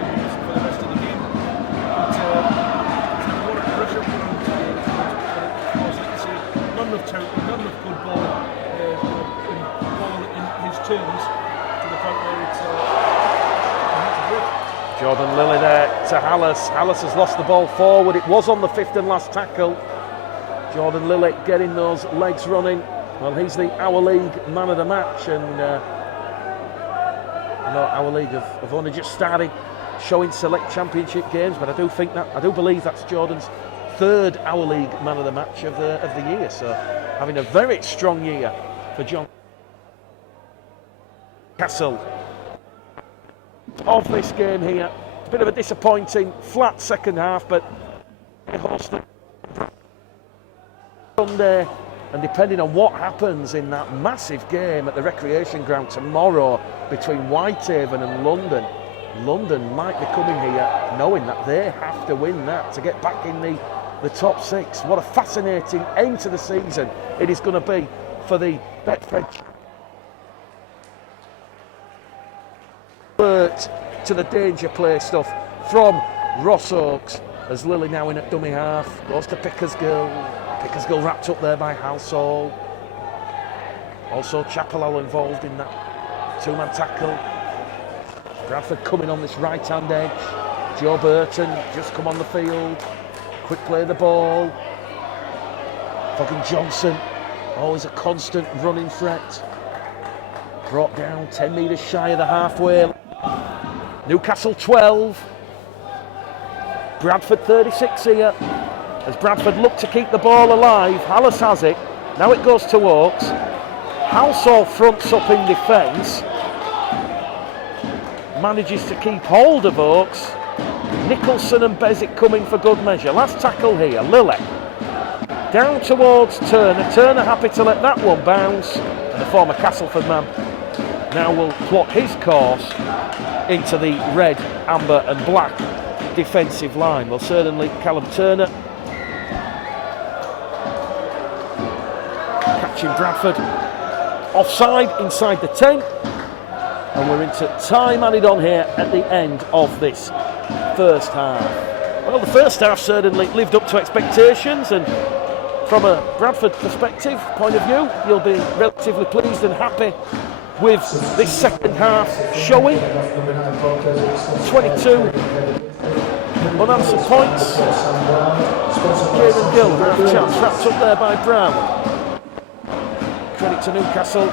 territory, not enough good ball, in his terms, to the point where it's a break. Jordan Lilly there to Hallis. Hallis has lost the ball forward. It was on the fifth and last tackle. Jordan Lilly getting those legs running. Well, he's the Our League man of the match, and I know Our League have only just started showing select championship games, but I do believe that's Jordan's third Our League man of the match of the year. So having a very strong year for John Newcastle. Of this game here, a bit of a disappointing flat second half, but Sunday, and depending on what happens in that massive game at the recreation ground tomorrow between Whitehaven and London, London might be coming here knowing that they have to win that to get back in the top six. What a fascinating end to the season it is going to be for the Bradford. To the danger play stuff from Ross Oakes, as Lilly now in at dummy half, goes to Pickersgill. Pickersgill wrapped up there by Househall. Also Chapelell involved in that two-man tackle. Bradford coming on this right-hand edge. Joe Burton just come on the field. Quick play of the ball. Foggin-Johnston, always a constant running threat. Brought down 10 metres shy of the halfway. Newcastle 12, Bradford 36 here, as Bradford look to keep the ball alive. Hallis has it, now it goes to Oakes. Househall fronts up in defence, manages to keep hold of Oakes. Nicholson and Bezic coming for good measure. Last tackle here, Lilly. Down towards Turner, Turner happy to let that one bounce, and the former Castleford man now will plot his course into the red, amber and black defensive line. Well, certainly Callum Turner catching Bradford offside inside the 10, and we're into time added on here at the end of this first half. Well, the first half certainly lived up to expectations, and from a Bradford perspective point of view, you'll be relatively pleased and happy with this second half showing. 22 unanswered points. Kieran Gill, half chance, wrapped up there by Brown. Credit to Newcastle.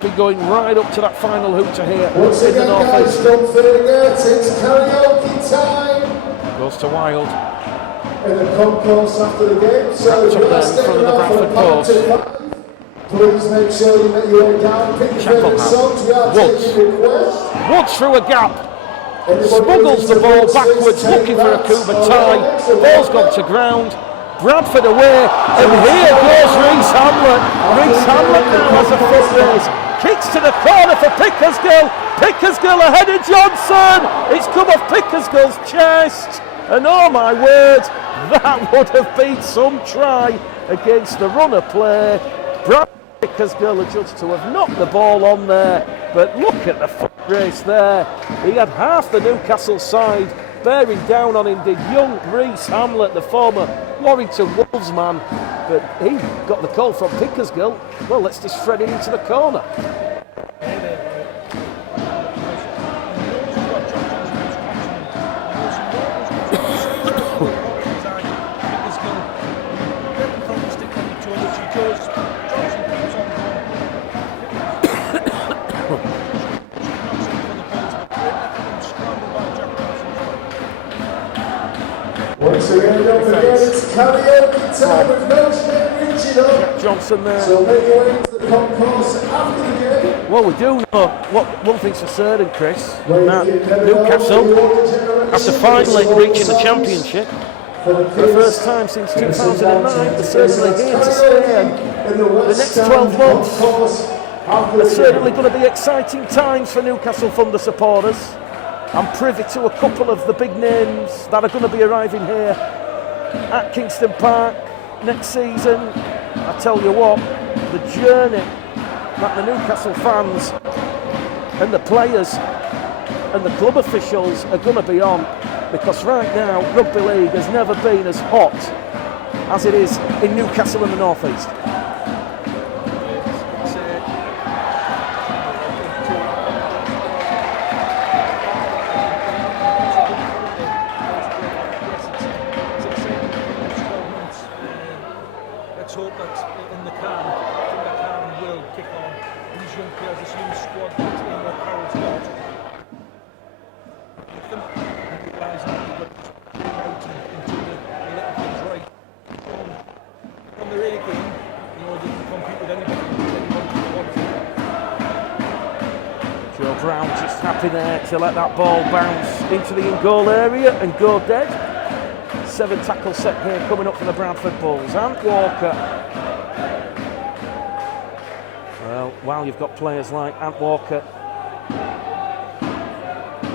Been going right up to that final hooter here Once in the again, North guys, East. don't forget, it's karaoke time. Goes to Wild. In the concourse after the game, so Wrapped if up you're there in sticking front of the around for Bradford a part post. to five, please make sure you make your way down. Pick your favourite songs. We are Woods. taking requests. Woods through a gap. Anybody Smuggles the who ball needs to backwards, take looking for a that, Kuba all tie. right, so Ball's gone to ground. Bradford away, and here goes Reece Hamlet. Reece Hamlet now has a foot race. Kicks to the corner for Pickersgill. Pickersgill ahead of Johnson. It's come off Pickersgill's chest. And oh my word, that would have been some try against the runner play. Pickersgill adjusts to have knocked the ball on there, but look at the foot race there. He had half the Newcastle side bearing down on him, did young Reece Hamlet, the former Warrington Wolves man, but he got the call from Pickersgill. Well, let's just thread it into the corner. Once again, don't forget, it's karaoke time with no shame reaching up. Jack Johnson there. So make your way to the concourse after the game. Well, we do know one thing's for certain, Chris, that Newcastle, after finally reaching the championship for the first time since 2009, they're certainly here to stay, and the next 12 months are certainly going to be exciting times for Newcastle Thunder supporters. I'm privy to a couple of the big names that are going to be arriving here at Kingston Park next season. I tell you what, the journey that the Newcastle fans and the players and the club officials are going to be on, because right now Rugby League has never been as hot as it is in Newcastle in the North East. Let's hope that in the can will kick on. These young players, this young squad that's in their power squad. And realise that they've got to go out and do the little things right. From their A game, you know, they can compete with anybody they want to. Joe Brown just happy there to let that ball bounce into the in-goal area and go dead. 7 tackle set here coming up for the Bradford Bulls. Ant Walker. Well, while you've got players like Ant Walker,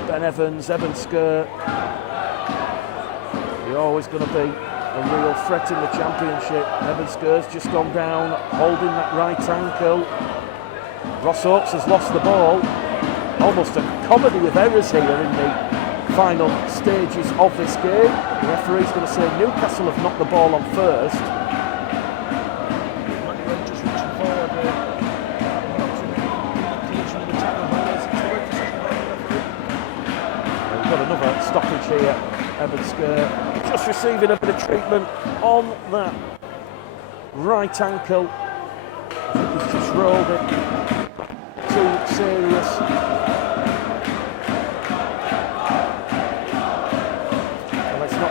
Ben Evans, Evan Sker, you're always going to be a real threat in the championship. Evan Sker's just gone down, holding that right ankle. Ross Oakes has lost the ball. Almost a comedy of errors here in the final stages of this game. The referee's going to say Newcastle have knocked the ball on first. Just reaching forward We've got another stoppage here. Evan Sker just receiving a bit of treatment on that right ankle. I think he's just rolled it. Too serious.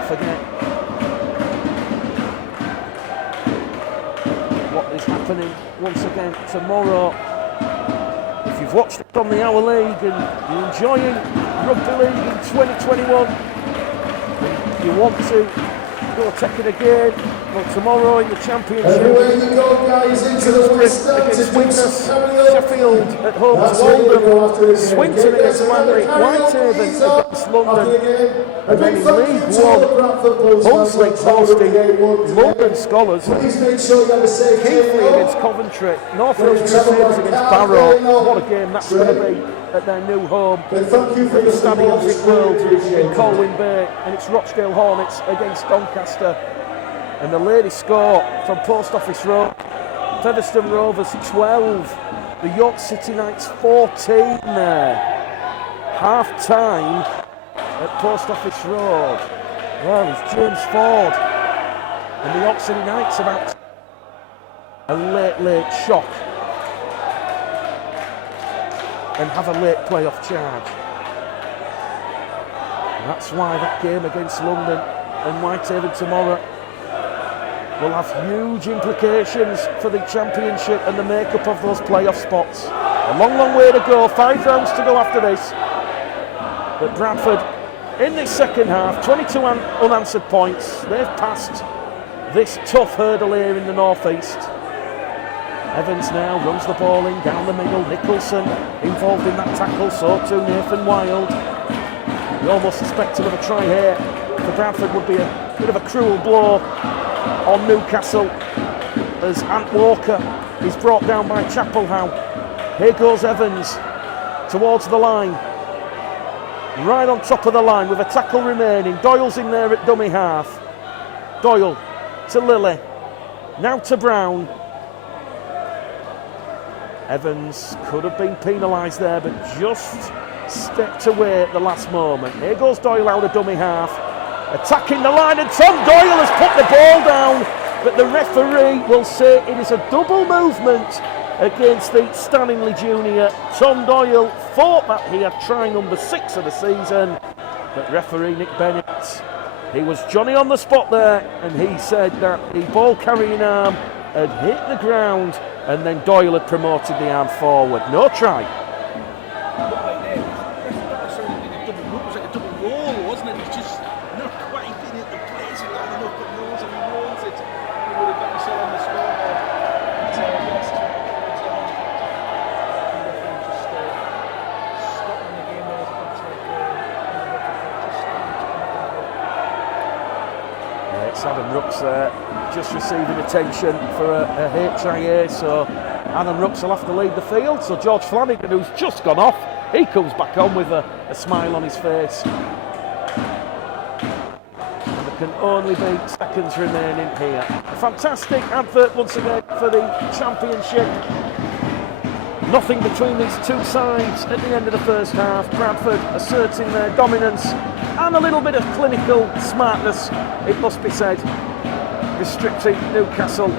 Forget what is happening once again tomorrow. If you've watched it on the Hour League and you're enjoying Rugby League in 2021 and you want to go take it again, well, tomorrow in the Championship, Everywhere you go, guys, into the West End to do some karaoke. Sheffield at home to Oldham, Swinton against Langley, Whitehaven against London, and then in League One, Hunslet hosting London Scholars, Keighley against Coventry, North Wales Crusaders against Barrow. What a game that's going to be at their new home at the Stadium Vic World in Colwyn Bay, and it's Rochdale Hornets against Doncaster. And the ladies score from Post Office Road. Featherstone Rovers 12, the York City Knights 14 there. Half time at Post Office Road. Well, it's James Ford and the York City Knights about a late shock and have a late playoff charge. And that's why that game against London and Whitehaven tomorrow will have huge implications for the championship and the makeup of those playoff spots. A long way to go, 5 rounds to go after this. But Bradford, in this second half, 22 unanswered points. They've passed this tough hurdle here in the North East. Evans now runs the ball in down the middle. Nicholson involved in that tackle, so too Nathan Wild. You almost suspect another try here for Bradford would be a bit of a cruel blow on Newcastle as Ant Walker is brought down by Chapelhow. Here goes Evans towards the line, right on top of the line with a tackle remaining. Doyle's in there at dummy half. Doyle to Lilly, now to Brown. Evans could have been penalised there, but just stepped away at the last moment. Here goes Doyle out of dummy half, attacking the line, and Tom Doyle has put the ball down, but the referee will say it is a double movement against the Stanley Junior. Tom Doyle thought that he had try number 6 of the season, but referee Nick Bennett, he was Johnny on the spot there, and he said that the ball carrying arm had hit the ground, and then Doyle had promoted the arm forward. No try. Adam Rooks there, just receiving attention for a HIA, so Adam Rooks will have to lead the field. So George Flanagan, who's just gone off, he comes back on with a smile on his face. And the can only be seconds remaining here. A fantastic advert once again for the championship. Nothing between these two sides at the end of the first half. Bradford asserting their dominance and a little bit of clinical smartness, it must be said, restricting Newcastle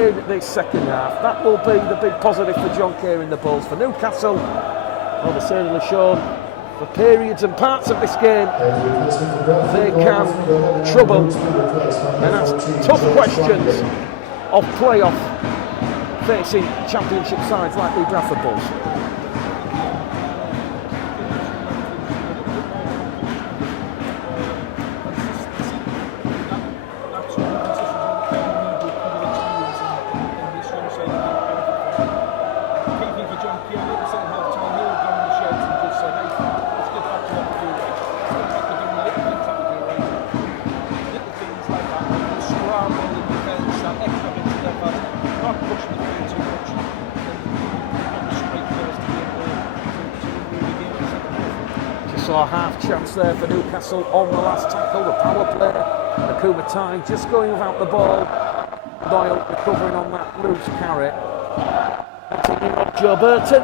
in the second half. That will be the big positive for John Kear in the Bulls. For Newcastle, well, they've certainly shown for periods and parts of this game they can trouble and ask tough questions of playoff facing championship sides like the Bradford Bulls. Saw a half chance there for Newcastle on the last tackle, the power play. Akumatai just going without the ball. Doyle recovering on that loose carry. Continuing on Joe Burton.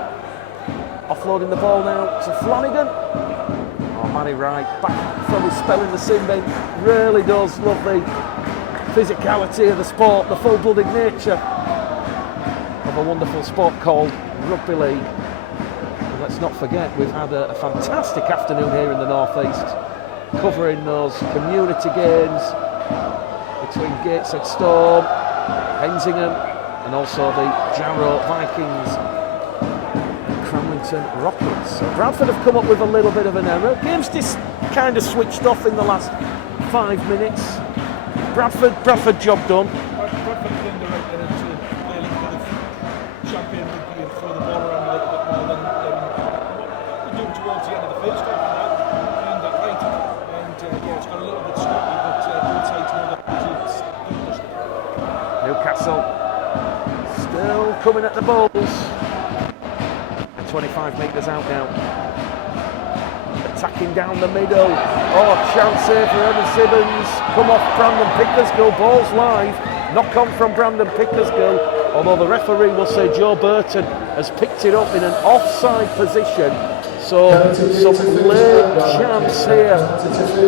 Offloading the ball now to Flanagan. Oh, Manny Wright back from his spell in the sin bin. Really does love the physicality of the sport, the full-blooded nature of a wonderful sport called rugby league. Let's not forget, we've had a fantastic afternoon here in the North East, covering those community games between Gateshead Storm, Kensington, and also the Jarrow Vikings and Cramlington Rockets. So Bradford have come up with a little bit of an error. Game's just kind of switched off in the last 5 minutes. Bradford job done. Bradford playing the right to play a little bit of champion rugby and throw the ball around a little bit more than we're doing towards the end of the first half now. Playing that right, and yeah, it's got a little bit sloppy, but both sides know that it's Newcastle still coming at the Bulls. 25 metres out now. Attacking down the middle. Oh, chance here for Evan Simmons. Come off Brandon Pickersgill. Ball's live. Knock on from Brandon Pickersgill. Although the referee will say Joe Burton has picked it up in an offside position. So some late chance here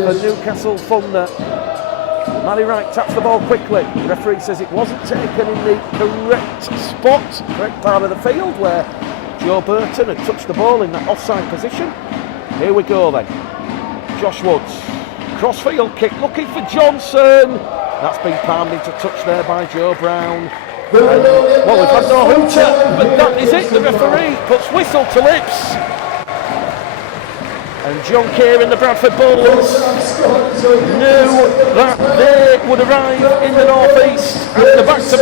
for Newcastle Thunder. Manny Wright taps the ball quickly. The referee says it wasn't taken in the correct spot, correct part of the field where Joe Burton had touched the ball in that offside position. Here we go then. Josh Woods. Crossfield kick looking for Johnson. That's been palmed into touch there by Joe Brown. Well, we've had no hooter, but that is it. The referee puts whistle to lips. And John Kear and the Bradford Bulls knew that they would arrive in the North East after back-to-back